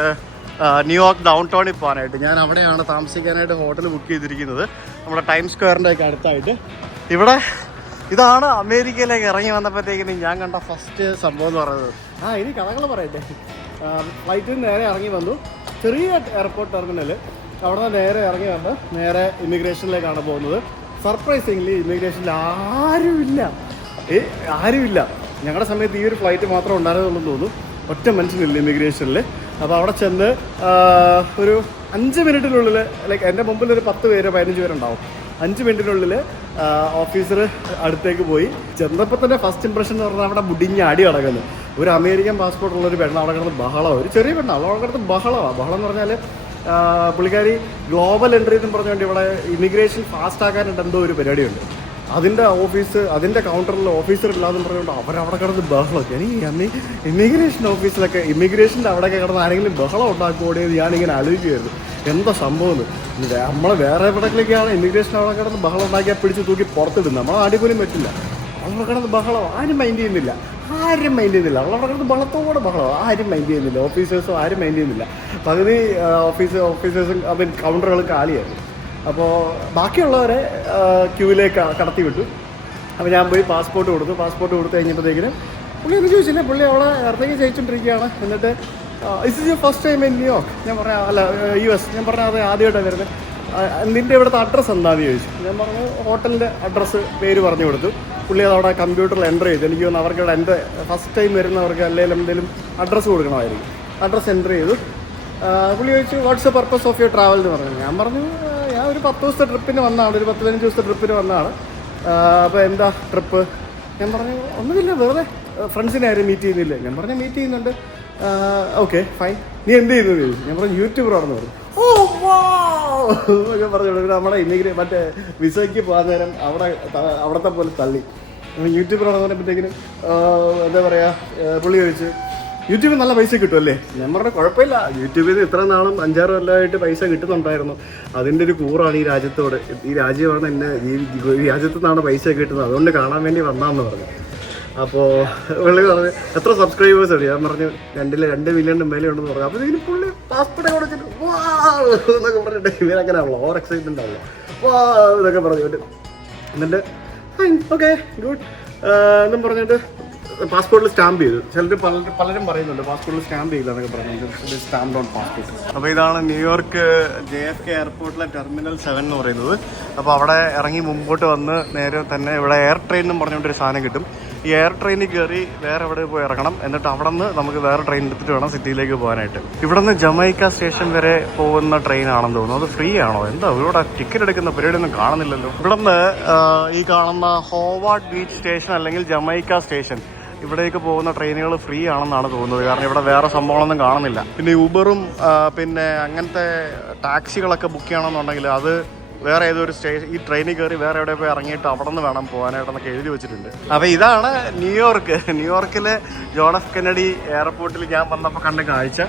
ന്യൂയോർക്ക് ഡൗൺ ടൗണിൽ പോകാനായിട്ട്. ഞാൻ അവിടെയാണ് താമസിക്കാനായിട്ട് ഹോട്ടൽ ബുക്ക് ചെയ്തിരിക്കുന്നത്, നമ്മുടെ ടൈം സ്ക്വയറിൻ്റെ ഒക്കെ അടുത്തായിട്ട്. ഇതാണ് അമേരിക്കയിലേക്ക് ഇറങ്ങി വന്നപ്പോഴത്തേക്കിനും ഞാൻ കണ്ട ഫസ്റ്റ് സംഭവം എന്ന് പറയുന്നത്. ഇനി കഥകൾ പറയട്ടെ. ഫ്ലൈറ്റിൽ നിന്ന് നേരെ ഇറങ്ങി വന്നു, ചെറിയ എയർപോർട്ട് ടെർമിനൽ. അവിടെ നിന്ന് നേരെ ഇറങ്ങി വന്ന് നേരെ ഇമിഗ്രേഷനിലേക്കാണ് പോകുന്നത്. സർപ്രൈസിംഗ്ലി ഇമിഗ്രേഷനിൽ ആരുമില്ല. ഞങ്ങളുടെ സമയത്ത് ഈ ഒരു ഫ്ലൈറ്റ് മാത്രം ഉണ്ടായിരുന്നുള്ളൂ തോന്നുന്നു. ഒറ്റ മനുഷ്യനില്ല ഇമിഗ്രേഷനിൽ. അപ്പോൾ അവിടെ ചെന്ന് ഒരു 5 മിനിറ്റിനുള്ളിൽ, ലൈക്ക് എൻ്റെ മുമ്പിൽ ഒരു 10 പേര് 15 പേരുണ്ടാവും. 5 മിനിറ്റിനുള്ളിൽ ഓഫീസർ അടുത്തേക്ക് പോയി. ചെന്നപ്പോൾ തന്നെ ഫസ്റ്റ് ഇംപ്രഷൻ എന്ന് പറഞ്ഞാൽ അവിടെ മുടിഞ്ഞ അടി കിടക്കുന്നു. ഒരു അമേരിക്കൻ പാസ്പോർട്ട് ഉള്ളൊരു പെണ്ണ് അവിടെ കിടന്ന് ബഹളമാണ്, ഒരു ചെറിയ പെണ്ണ് അവിടെ കിടന്ന് ബഹളമാണ്. ബഹളം എന്ന് പറഞ്ഞാൽ പുള്ളിക്കാരി ഗ്ലോബൽ എൻട്രി എന്നും പറഞ്ഞുകൊണ്ട് ഇവിടെ ഇമിഗ്രേഷൻ ഫാസ്റ്റ് ആക്കാനായിട്ട് എന്തോ ഒരു പരിപാടിയുണ്ട്. അതിൻ്റെ കൗണ്ടറിൽ ഓഫീസർ ഇല്ലാതെന്ന് പറഞ്ഞുകൊണ്ട് അവരവിടെ കിടന്ന് ബഹളമൊക്കെ. എനിക്ക് ഇമിഗ്രേഷൻ ഓഫീസിലൊക്കെ ഇമിഗ്രേഷൻ്റെ അവിടെയൊക്കെ കിടന്ന് ആരെങ്കിലും ബഹളം ഉണ്ടാക്കുകൂടിയത് ഞാനിങ്ങനെ ആലോചിക്കുമായിരുന്നു. എന്താ സംഭവം നമ്മളെ വേറെ എവിടെയൊക്കെയാണ് ഇമിഗ്രേഷൻ അവിടെ കിടന്ന് ബഹളം ഉണ്ടാക്കിയാൽ പിടിച്ച് തൂക്കി പുറത്തിടുന്നത്. നമ്മളെ ആടി പോലും പറ്റില്ല. അവിടെ കിടന്ന് ബഹളം ആരും മൈൻഡ് ചെയ്യുന്നില്ല. അവിടെ കിടന്ന് ബഹളത്തോടെ ബഹളം ആരും മൈൻഡ് ചെയ്യുന്നില്ല. ഓഫീസേഴ്സും ആരും മൈൻഡ് ചെയ്യുന്നില്ല. പകുതി ഓഫീസേഴ്സും കൗണ്ടറുകൾ കാലിയായിരുന്നു. അപ്പോൾ ബാക്കിയുള്ളവരെ ക്യൂവിലേക്ക് കടത്തി വിട്ടു. അപ്പോൾ ഞാൻ പോയി പാസ്പോർട്ട് കൊടുത്തു കഴിഞ്ഞപ്പോഴത്തേക്കിനും പുള്ളി ഒന്നും ചോദിച്ചില്ല. പുള്ളി അവിടെ ഇറങ്ങി ജയിച്ചുകൊണ്ടിരിക്കുകയാണ്. എന്നിട്ട് is is your first time in New York? ഞാൻ പറഞ്ഞ അല്ല US. ഞാൻ പറഞ്ഞാൽ അത് ആദ്യമായിട്ടാണ് വരുന്നത്. നിൻ്റെ ഇവിടുത്തെ അഡ്രസ്സ് എന്താണെന്ന് ചോദിച്ചു. ഞാൻ പറഞ്ഞു ഹോട്ടലിൻ്റെ അഡ്രസ്സ് പേര് പറഞ്ഞു കൊടുത്തു. പുള്ളി അത് അവിടെ കമ്പ്യൂട്ടറിൽ എൻ്റർ ചെയ്തു. എനിക്ക് തോന്നുന്നു അവർക്ക് എൻ്റെ ഫസ്റ്റ് ടൈം വരുന്നവർക്ക് അല്ലെങ്കിൽ എന്തെങ്കിലും അഡ്രസ്സ് കൊടുക്കണമായിരിക്കും. അഡ്രസ്സ് എൻ്റർ ചെയ്തു. പുള്ളി ചോദിച്ചു what's the purpose of your travel എന്ന് പറഞ്ഞു. ഞാൻ പറഞ്ഞു ഞാൻ ഒരു 10 ദിവസത്തെ ട്രിപ്പിന് വന്നതാണ്, ഒരു 10-15 ദിവസത്തെ ട്രിപ്പിന് വന്നതാണ്. അപ്പോൾ എന്താ ട്രിപ്പ്? ഞാൻ പറഞ്ഞു ഒന്നുമില്ല, വെറുതെ ഫ്രണ്ട്സിനെ ആരും മീറ്റ് ചെയ്യുന്നില്ല. ഞാൻ പറഞ്ഞു മീറ്റ് ചെയ്യുന്നുണ്ട്. ഓക്കെ ഫൈൻ, നീ എന്ത് ചെയ്യുന്നത് ചോദിച്ചു. ഞാൻ പറഞ്ഞു യൂട്യൂബറാണെന്ന് പറഞ്ഞു. ഞാൻ പറഞ്ഞു നമ്മുടെ മറ്റേ വിസയ്ക്ക് പോകാൻ നേരം അവിടത്തെ പോലെ തള്ളി. യൂട്യൂബറാണെന്ന് പറഞ്ഞപ്പോഴത്തേക്കിനും എന്താ പറയുക, പുള്ളി ചോദിച്ചു യൂട്യൂബിൽ നല്ല പൈസ കിട്ടുമല്ലേ? ഞാൻ പറഞ്ഞ കുഴപ്പമില്ല, യൂട്യൂബിൽ നിന്ന് ഇത്ര നാളും 5-6 കൊല്ലമായിട്ട് പൈസ കിട്ടുന്നുണ്ടായിരുന്നു. അതിൻ്റെ ഒരു കൂറാണ് ഈ രാജ്യത്തോട്. ഈ രാജ്യമാണ് എന്നെ ഈ രാജ്യത്തു നിന്നാണ് പൈസ കിട്ടുന്നത്, അതുകൊണ്ട് കാണാൻ വേണ്ടി വന്നാന്ന് പറഞ്ഞു. അപ്പോൾ പുള്ളി പറഞ്ഞു എത്ര സബ്സ്ക്രൈബേഴ്സ് ഉണ്ട്? ഞാൻ പറഞ്ഞു 2 മില്യൺ മേലെ ഉണ്ടെന്ന് പറഞ്ഞു. അപ്പോൾ ഇതിന് പുള്ളി പാസ്പോർട്ട് കൊടുത്തിട്ട് വാ എന്നൊക്കെ പറഞ്ഞിട്ട് ഇവരങ്ങനെ ആണല്ലോ, ഓവർ എക്സൈറ്റ്മെൻ്റ് ആണല്ലോ, വാ എന്നൊക്കെ പറഞ്ഞിട്ട് എന്നിട്ട് ഫൈൻ ഓക്കെ ഗുഡ് എന്നും പറഞ്ഞിട്ട് പാസ്പോർട്ടിൽ സ്റ്റാമ്പ് ചെയ്തു. പലരും പറയുന്നുണ്ട് പാസ്പോർട്ടിൽ സ്റ്റാമ്പ് ചെയ്യില്ല എന്നൊക്കെ പറഞ്ഞു. Stamp on passport. അപ്പോൾ ഇതാണ് ന്യൂയോർക്ക് JFK എയർപോർട്ടിലെ ടെർമിനൽ 7 എന്ന് പറയുന്നത്. അപ്പോൾ അവിടെ ഇറങ്ങി മുമ്പോട്ട് വന്ന് നേരെ തന്നെ ഇവിടെ എയർ ട്രെയിൻ എന്നും പറഞ്ഞുകൊണ്ടൊരു സാധനം കിട്ടും. ഈ എയർ ട്രെയിനിൽ കയറി വേറെ എവിടെ പോയി ഇറങ്ങണം. എന്നിട്ട് അവിടെ നിന്ന് നമുക്ക് വേറെ ട്രെയിൻ എടുത്തിട്ട് വേണം സിറ്റിയിലേക്ക് പോകാനായിട്ട്. ഇവിടെ നിന്ന് ജമൈക്ക സ്റ്റേഷൻ വരെ പോകുന്ന ട്രെയിൻ ആണെന്ന് തോന്നുന്നു. അത് ഫ്രീ ആണോ എന്താ? ഇവിടെ ടിക്കറ്റ് എടുക്കുന്ന പരിപാടിയൊന്നും കാണുന്നില്ലല്ലോ. ഇവിടെ നിന്ന് ഈ കാണുന്ന ഹോവാർഡ് ബീച്ച് സ്റ്റേഷൻ അല്ലെങ്കിൽ ജമൈക്ക സ്റ്റേഷൻ ഇവിടേക്ക് പോകുന്ന ട്രെയിനുകൾ ഫ്രീ ആണെന്നാണ് തോന്നുന്നത്. കാരണം ഇവിടെ വേറെ സംഭവങ്ങളൊന്നും കാണുന്നില്ല. പിന്നെ ഊബറും പിന്നെ അങ്ങനത്തെ ടാക്സികളൊക്കെ ബുക്ക് ചെയ്യണമെന്നുണ്ടെങ്കിൽ അത് വേറെ ഏതൊരു സ്റ്റേഷൻ, ഈ ട്രെയിനിൽ കയറി വേറെ എവിടെ പോയി ഇറങ്ങിയിട്ട് അവിടെ നിന്ന് വേണം പോകാനായിട്ടെന്നൊക്കെ എഴുതി വെച്ചിട്ടുണ്ട്. അപ്പോൾ ഇതാണ് ന്യൂയോർക്കിലെ ജോൺ എഫ് കെന്നഡി എയർപോർട്ടിൽ ഞാൻ വന്നപ്പോൾ കണ്ട കാഴ്ച.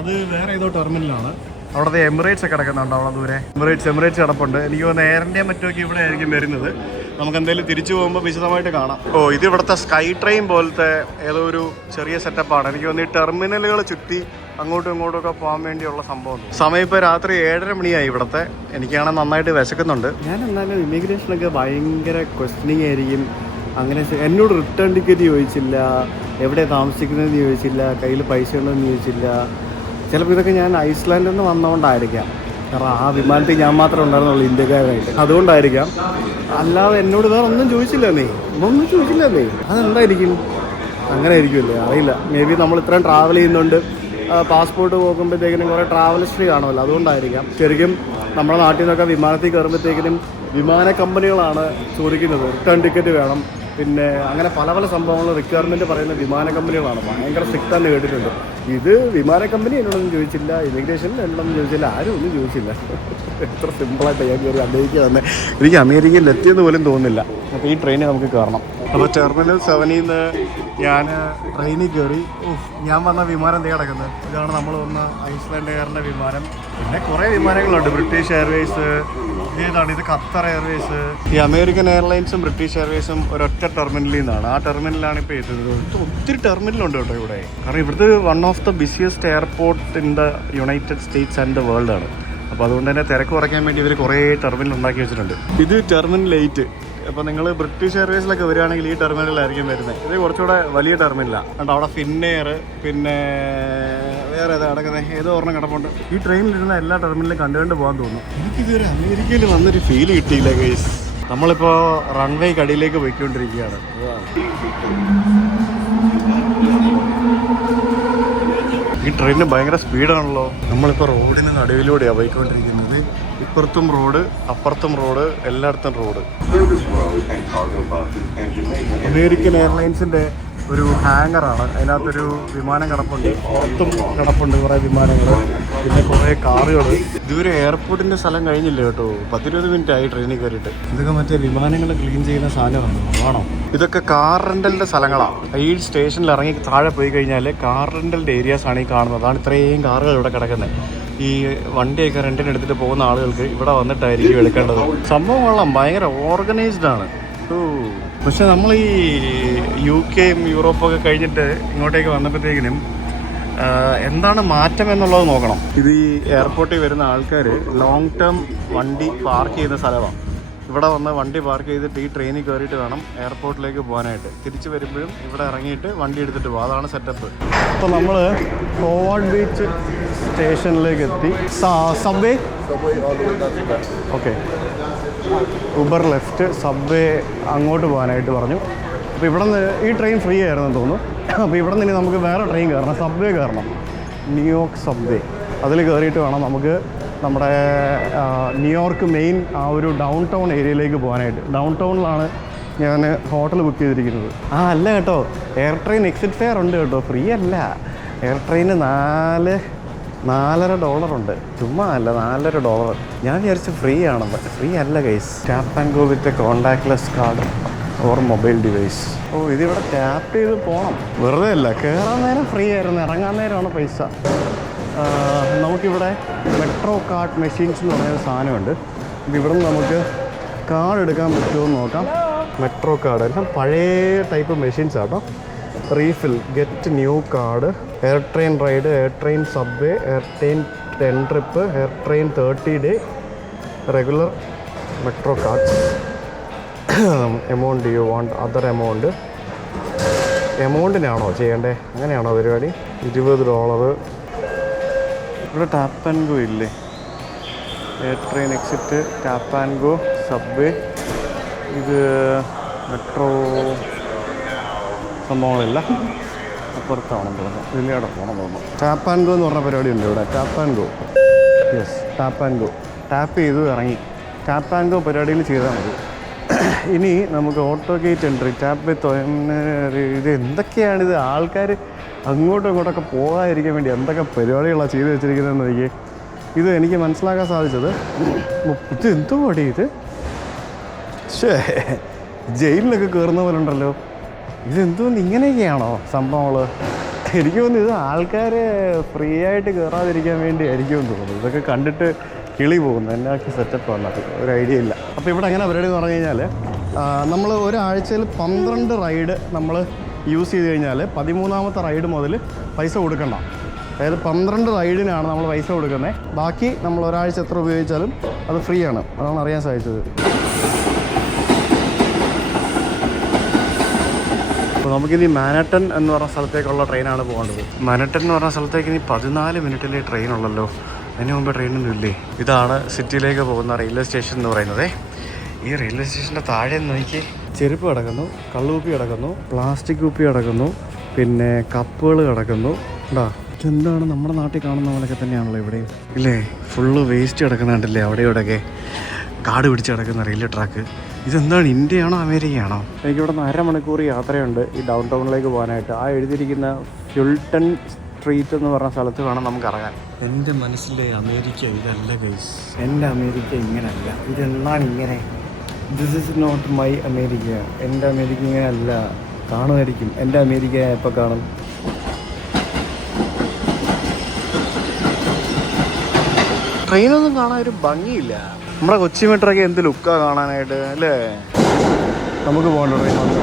അത് വേറെ ഏതോ ടെർമിനലാണ്. അവിടുത്തെ എമിറേറ്റ്സ് ഒക്കെ കിടക്കുന്നുണ്ട് അവിടെ ദൂരെ. എമിറേറ്റ്സ് കിടപ്പുണ്ട്. എനിക്ക് തോന്നുന്നു എയർ ഇന്ത്യ മറ്റൊക്കെ ഇവിടെ ആയിരിക്കും വരുന്നത്. നമുക്ക് എന്തെങ്കിലും തിരിച്ചു പോകുമ്പോൾ വിശദമായിട്ട് കാണാം. ഇത് ഇവിടുത്തെ സ്കൈ ട്രെയിൻ പോലത്തെ ഏതോ ഒരു ചെറിയ സെറ്റപ്പാണ്. എനിക്ക് തോന്നുന്നു ഈ ടെർമിനലുകൾ ചുറ്റി അങ്ങോട്ടും ഇങ്ങോട്ടും ഒക്കെ പോകാൻ വേണ്ടിയുള്ള സംഭവം. സമയം ഇപ്പോൾ രാത്രി 7:30 മണിയായി ഇവിടുത്തെ. എനിക്കാണെങ്കിൽ നന്നായിട്ട് വിശക്കുന്നുണ്ട്. ഞാൻ എന്നാലും ഇമിഗ്രേഷനൊക്കെ ഭയങ്കര ക്വസ്റ്റ്യനിങ് ആയിരിക്കും. അങ്ങനെ എന്നോട് റിട്ടേൺ ടിക്കറ്റ് ചോദിച്ചില്ല, എവിടെ താമസിക്കുന്നതെന്ന് ചോദിച്ചില്ല, കയ്യിൽ പൈസ ഉണ്ടോയെന്ന് ചോദിച്ചില്ല. ചിലപ്പോൾ ഇതൊക്കെ ഞാൻ ഐസ്ലാൻഡിൽ നിന്ന് വന്നതുകൊണ്ടായിരിക്കാം. കാരണം ആ വിമാനത്തിൽ ഞാൻ മാത്രമേ ഉണ്ടായിരുന്നുള്ളൂ ഇന്ത്യക്കാരായിട്ട്, അതുകൊണ്ടായിരിക്കാം. അല്ലാതെ എന്നോട് വേറെ ഒന്നും ചോദിച്ചില്ല. ഒന്നും ചോദിച്ചില്ല. അതെന്തായിരിക്കും? അങ്ങനെ ആയിരിക്കുമല്ലേ, അറിയില്ല. മേ ബി നമ്മൾ ഇത്രയും ട്രാവൽ ചെയ്യുന്നുണ്ട്, പാസ്പോർട്ട് നോക്കുമ്പോഴത്തേക്കിനും കുറേ ട്രാവൽ ഹിസ്റ്ററി കാണുമല്ലോ, അതുകൊണ്ടായിരിക്കാം. ശരിക്കും നമ്മുടെ നാട്ടിൽ നിന്നൊക്കെ വിമാനത്തിൽ കയറുമ്പോഴത്തേക്കിനും വിമാന കമ്പനികളാണ് ചോദിക്കുന്നത് റിട്ടേൺ ടിക്കറ്റ് വേണം. പിന്നെ അങ്ങനെ പല സംഭവങ്ങൾ റിക്വയർമെൻറ്റ് പറയുന്ന വിമാന കമ്പനികളാണ്. ഭയങ്കര സ്ട്രിക്റ്റ് ആണെന്ന് കേട്ടിട്ടുണ്ട്. ഇത് വിമാന കമ്പനി എന്നോടൊന്നും ചോദിച്ചില്ല, ഇമിഗ്രേഷനിൽ എന്നോടൊന്നും ചോദിച്ചില്ല, ആരും ഒന്നും ചോദിച്ചില്ല. എത്ര സിമ്പിളായിട്ട് ഞാൻ കയറി അമേരിക്ക തന്നെ. എനിക്ക് അമേരിക്കയിൽ എത്തിയെന്ന് പോലും തോന്നുന്നില്ല. അപ്പോൾ ഈ ട്രെയിനിൽ നമുക്ക് കയറണം. അപ്പോൾ ടെർമിനൽ 7 നിന്ന് ഞാൻ ട്രെയിനിൽ കയറി. ഞാൻ വന്ന വിമാനം എന്തേ കിടക്കുന്നത്? ഇതാണ് നമ്മൾ വന്ന ഐസ്ലാൻഡ് എയറിൻ്റെ വിമാനം. പിന്നെ കുറേ വിമാനങ്ങളുണ്ട്. ബ്രിട്ടീഷ് എയർവേസ്, ഇത് ഖത്തർ എയർവേസ്. ഈ അമേരിക്കൻ എയർലൈൻസും ബ്രിട്ടീഷ് എയർവേസും ഒരൊറ്റ ടെർമിനലിൽ നിന്നാണ്. ആ ടെർമിനലാണ് ഇപ്പോൾ എത്തുന്നത്. ഒത്തിരി ടെർമിനലുണ്ട് കേട്ടോ ഇവിടെ. കാരണം ഇവിടുത്തെ one of the busiest airport in the United States and the world ആണ്. അപ്പോൾ അതുകൊണ്ട് തന്നെ തിരക്ക് കുറയ്ക്കാൻ വേണ്ടി ഇവർ കുറേ ടെർമിനൽ ഉണ്ടാക്കി വെച്ചിട്ടുണ്ട്. ഇത് ടെർമിനൽ 8. അപ്പോൾ നിങ്ങൾ ബ്രിട്ടീഷ് എയർവേസിലൊക്കെ വരികയാണെങ്കിൽ ഈ ടെർമിനലായിരിക്കും വരുന്നത്. ഇത് കുറച്ചുകൂടെ വലിയ ടെർമിനലാണ്. കണ്ടോ അവിടെ ഫിന്നെയർ, പിന്നെ വേറെ ഏതാ കിടക്കുന്നത്, ഏതോ ഒരെണ്ണം കിടപ്പുണ്ട്. ഈ ട്രെയിനിലിരുന്ന എല്ലാ ടെർമിനലും കണ്ടുകൊണ്ട് പോകാൻ തോന്നുന്നു. എനിക്കിതുവരെ അമേരിക്കയിൽ വന്നൊരു ഫീൽ കിട്ടിയില്ല ഗൈസ്. നമ്മളിപ്പോൾ റൺവേക്ക് അടിയിലേക്ക് പോയിക്കൊണ്ടിരിക്കുകയാണ്. ഈ ട്രെയിനിന് ഭയങ്കര സ്പീഡാണല്ലോ. നമ്മളിപ്പോൾ റോഡിന് നടുവിലൂടെയാണ് പോയിക്കൊണ്ടിരിക്കുന്നത്. ഈ ഇപ്പുറത്തും റോഡ്, അപ്പുറത്തും റോഡ്, എല്ലായിടത്തും road. Service Road and cargo buses and Jamaican American എയർലൈൻസിൻ്റെ ഒരു ഹാങ്ങറാണ്. അതിനകത്തൊരു വിമാനം കിടപ്പുണ്ട്, പുറത്തും കിടപ്പുണ്ട് കുറേ വിമാനങ്ങൾ, പിന്നെ കുറേ കാറുകൾ. ഇതുവരെ എയർപോർട്ടിൻ്റെ സ്ഥലം കഴിഞ്ഞില്ല കേട്ടോ. 10-20 മിനിറ്റ് ആയി ട്രെയിനിൽ കയറിയിട്ട്. ഇതൊക്കെ മറ്റേ വിമാനങ്ങൾ ക്ലീൻ ചെയ്യുന്ന സാധനമാണ് ആണോ? ഇതൊക്കെ കാർ റെൻ്റലിൻ്റെ സ്ഥലങ്ങളാണ്. ഈ സ്റ്റേഷനിൽ ഇറങ്ങി താഴെ പോയി കഴിഞ്ഞാൽ കാർ റെൻ്റലിൻ്റെ ഏരിയാസ് ആണ് ഈ കാണുന്നത്. അതാണ് ഇത്രയും കാറുകൾ ഇവിടെ കിടക്കുന്നത്. ഈ വണ്ടിയൊക്കെ റെൻറ്റിന് എടുത്തിട്ട് പോകുന്ന ആളുകൾക്ക് ഇവിടെ വന്നിട്ടായിരിക്കും എടുക്കേണ്ടത്. സംഭവം കൊള്ളാം, ഭയങ്കര ഓർഗനൈസ്ഡ് ആണ്. പക്ഷെ നമ്മൾ ഈ UK യൂറോപ്പൊക്കെ കഴിഞ്ഞിട്ട് ഇങ്ങോട്ടേക്ക് വന്നപ്പോഴത്തേക്കിനും എന്താണ് മാറ്റം എന്നുള്ളത് നോക്കണം. ഇത് ഈ എയർപോർട്ടിൽ വരുന്ന ആൾക്കാർ ലോങ് ടേം വണ്ടി പാർക്ക് ചെയ്യുന്ന സ്ഥലമാണ്. ഇവിടെ വന്ന് വണ്ടി പാർക്ക് ചെയ്തിട്ട് ഈ ട്രെയിനിൽ കയറിയിട്ട് വേണം എയർപോർട്ടിലേക്ക് പോകാനായിട്ട്. തിരിച്ച് വരുമ്പോഴും ഇവിടെ ഇറങ്ങിയിട്ട് വണ്ടി എടുത്തിട്ട് പോകും. അതാണ് സെറ്റപ്പ്. അപ്പോൾ നമ്മൾ ഫോർവേഡ് ബീച്ച് സ്റ്റേഷനിലേക്ക് എത്തി. Subway okay, Uber left, subway അങ്ങോട്ട് പോകാനായിട്ട് പറഞ്ഞു. അപ്പോൾ ഇവിടെ നിന്ന് ഈ ട്രെയിൻ ഫ്രീ ആയിരുന്നെന്ന് തോന്നുന്നു. അപ്പോൾ ഇവിടെ നിന്ന് ഇനി നമുക്ക് വേറെ ട്രെയിൻ കയറണം, സബ്വേ കയറണം, ന്യൂയോർക്ക് സബ്വേ. അതിൽ കയറിയിട്ട് വേണം നമുക്ക് നമ്മുടെ ന്യൂയോർക്ക് മെയിൻ ആ ഒരു ഡൗൺ ടൗൺ ഏരിയയിലേക്ക് പോകാനായിട്ട്. ഡൗൺ ടൗണിലാണ് ഞാൻ ഹോട്ടൽ ബുക്ക് ചെയ്തിരിക്കുന്നത്. അല്ല കേട്ടോ, എയർ ട്രെയിൻ എക്സിറ്റ് ഫെയർ ഉണ്ട് കേട്ടോ, ഫ്രീ അല്ല. എയർ ട്രെയിന് $4.5 ഉണ്ട്. ചുമ്മാ അല്ല, $4.5. ഞാൻ വിചാരിച്ചു ഫ്രീ ആണെന്ന്. ഫ്രീ അല്ല guys. Tap and go with contactless card or mobile device. ഇതിവിടെ ടാപ്പ് ചെയ്ത് പോകണം. വെറുതെ അല്ല, കയറാൻ നേരം ഫ്രീ ആയിരുന്നു, ഇറങ്ങാൻ നേരമാണ് പൈസ. നമുക്കിവിടെ മെട്രോ കാർഡ് മെഷീൻസ് എന്ന് പറയുന്ന സാധനമുണ്ട്. ഇവിടെ നിന്ന് നമുക്ക് കാർഡ് എടുക്കാൻ പറ്റുമോ എന്ന് നോക്കാം. മെട്രോ കാർഡ് എല്ലാം പഴയ type machines auto. Refill, get new card, air train ride, air train subway, air train 10 trip, air train 30 day, regular metro cards. Amount you want, other എമൗണ്ടിനാണോ ചെയ്യേണ്ടത്? അങ്ങനെയാണോ പരിപാടി? $20. ഇവിടെ ടാപ്പ് ആൻഡ് ഗോ ഇല്ലേ? Air train exit, tap and go, subway. ഇത് മെട്രോ സംഭവങ്ങളില്ല, അപ്പുറത്താണെന്ന് തോന്നുന്നു. ഇതിലൂടെ പോകണം തോന്നുന്നു. ടാപ്പ് ആൻഡ് ഗോ എന്ന് പറഞ്ഞ പരിപാടി ഉണ്ട് ഇവിടെ. Tap and go, yes, tap and go. Tap ചെയ്തു ഇറങ്ങി. ടാപ്പ് ആൻഡ് ഗോ പരിപാടിയിൽ ചെയ്താൽ മതി. ഇനി നമുക്ക് ഓട്ടോ ഗേറ്റ് എൻട്രി, ടാപ്പ് വിത്ത്. ഇത് എന്തൊക്കെയാണിത്? ആൾക്കാർ അങ്ങോട്ടും ഇങ്ങോട്ടൊക്കെ പോകാതിരിക്കാൻ വേണ്ടി എന്തൊക്കെ പരിപാടികളാണ് ചെയ്തു വെച്ചിരിക്കുന്നതെന്ന് ഇത് എനിക്ക് മനസ്സിലാക്കാൻ സാധിച്ചത്. ഇത് എന്തോ പടി ഇത്? ജയിലിലൊക്കെ കയറുന്ന പോലെ ഉണ്ടല്ലോ. ഇതെന്തോന്ന് ഇങ്ങനെയൊക്കെയാണോ സംഭവങ്ങൾ? എനിക്ക് തോന്നുന്നു ഇത് ആൾക്കാർ ഫ്രീ ആയിട്ട് കയറാതിരിക്കാൻ വേണ്ടി ആയിരിക്കും തോന്നുന്നു. ഇതൊക്കെ കണ്ടിട്ട് കിളി പോകുന്നു. എന്നാക്കി സെറ്റപ്പ് വന്നത് ഒരു ഐഡിയ ഇല്ല. അപ്പോൾ ഇവിടെ എങ്ങനെ പരിപാടി എന്ന് പറഞ്ഞു കഴിഞ്ഞാൽ, നമ്മൾ ഒരാഴ്ചയിൽ 12 റൈഡ് നമ്മൾ യൂസ് ചെയ്ത് കഴിഞ്ഞാൽ 13ാമത്തെ റൈഡ് മുതൽ പൈസ കൊടുക്കണ്ട. അതായത് 12 റൈഡിനാണ് നമ്മൾ പൈസ കൊടുക്കുന്നത്. ബാക്കി നമ്മൾ ഒരാഴ്ച എത്ര ഉപയോഗിച്ചാലും അത് ഫ്രീ ആണ്. അതാണ് അറിയാൻ സാധിച്ചത്. അപ്പോൾ നമുക്കിനി മാനട്ടൺ എന്ന് പറഞ്ഞ സ്ഥലത്തേക്കുള്ള ട്രെയിനാണ് പോകേണ്ടത്. മാനട്ടൺ എന്ന് പറഞ്ഞ സ്ഥലത്തേക്ക് ഇനി 14 മിനിറ്റിലെ ട്രെയിൻ ഉള്ളല്ലോ. അതിന് മുമ്പ് ട്രെയിനൊന്നും ഇല്ലേ? ഇതാണ് സിറ്റിയിലേക്ക് പോകുന്ന റെയിൽവേ സ്റ്റേഷൻ എന്ന് പറയുന്നത്. ഈ റെയിൽവേ സ്റ്റേഷൻ്റെ താഴെ നോക്കി ചെരുപ്പ് കിടക്കുന്നു, കള്ളുകുപ്പി കിടക്കുന്നു, പ്ലാസ്റ്റിക് കുപ്പി കിടക്കുന്നു, പിന്നെ കപ്പുകൾ കിടക്കുന്നു. ഉണ്ടാ, ഇതെന്താണ് നമ്മുടെ നാട്ടിൽ കാണുന്ന പോലെയൊക്കെ തന്നെയാണല്ലോ ഇവിടെയും ഇല്ലേ? ഫുള്ള് വേസ്റ്റ് കിടക്കുന്നുണ്ടല്ലേ അവിടെ ഇവിടെയൊക്കെ. കാട് പിടിച്ച് കിടക്കുന്ന റെയിൽവേ ട്രാക്ക്. ഇതെന്താണ്, ഇന്ത്യയാണോ അമേരിക്കയാണോ? എനിക്കിവിടെ നിന്ന് 1/2 മണിക്കൂർ യാത്രയുണ്ട് ഈ ഡൗൺ ടൗണിലേക്ക് പോകാനായിട്ട്. ആ എഴുതിയിരിക്കുന്ന ഫുൾട്ടൺ സ്ട്രീറ്റ് എന്ന് പറഞ്ഞ സ്ഥലത്ത് വേണം നമുക്ക് ഇറങ്ങാൻ. എൻ്റെ മനസ്സിലെ അമേരിക്ക ഇതല്ല ഗൈസ്. എൻ്റെ അമേരിക്ക ഇങ്ങനെയല്ല. ഇതെന്താണ് ഇങ്ങനെ? This is not my America. എൻ്റെ അമേരിക്ക ഇങ്ങനെയല്ല. കാണുമായിരിക്കും എൻ്റെ അമേരിക്ക എപ്പോൾ കാണും. ട്രെയിനൊന്നും കാണാൻ ഒരു ഭംഗിയില്ല. നമ്മുടെ കൊച്ചി മെട്രോയ്ക്ക് എന്ത് ലുക്കാണ് കാണാനായിട്ട് അല്ലേ? നമുക്ക് പോകണ്ട ട്രെയിൻ വന്നു.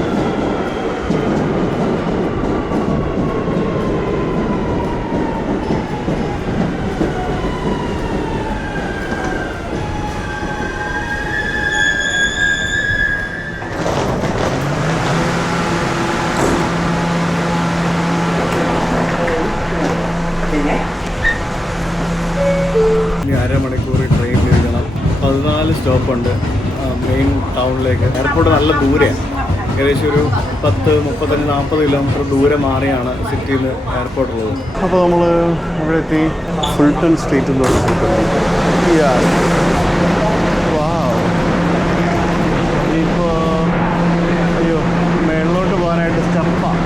ഇനി 1/2 മണിക്കൂർ ട്രെയിനിലിരിക്കണം. 14 സ്റ്റോപ്പുണ്ട് മെയിൻ ടൗണിലേക്ക്. എയർപോർട്ട് നല്ല ദൂരെയാണ്. ഏകദേശം ഒരു 10, 35, 40 കിലോമീറ്റർ ദൂരെ മാറിയാണ് സിറ്റിയിൽ നിന്ന് എയർപോർട്ട് ഉള്ളത്. അപ്പോൾ നമ്മൾ ഇവിടെ എത്തി. ഫുൾട്ടൺ സ്ട്രീറ്റ് എന്ന് പറഞ്ഞ ഇപ്പോൾ അയ്യോ മേളിലോട്ട് പോകാനായിട്ട് സ്റ്റെപ്പാണ്.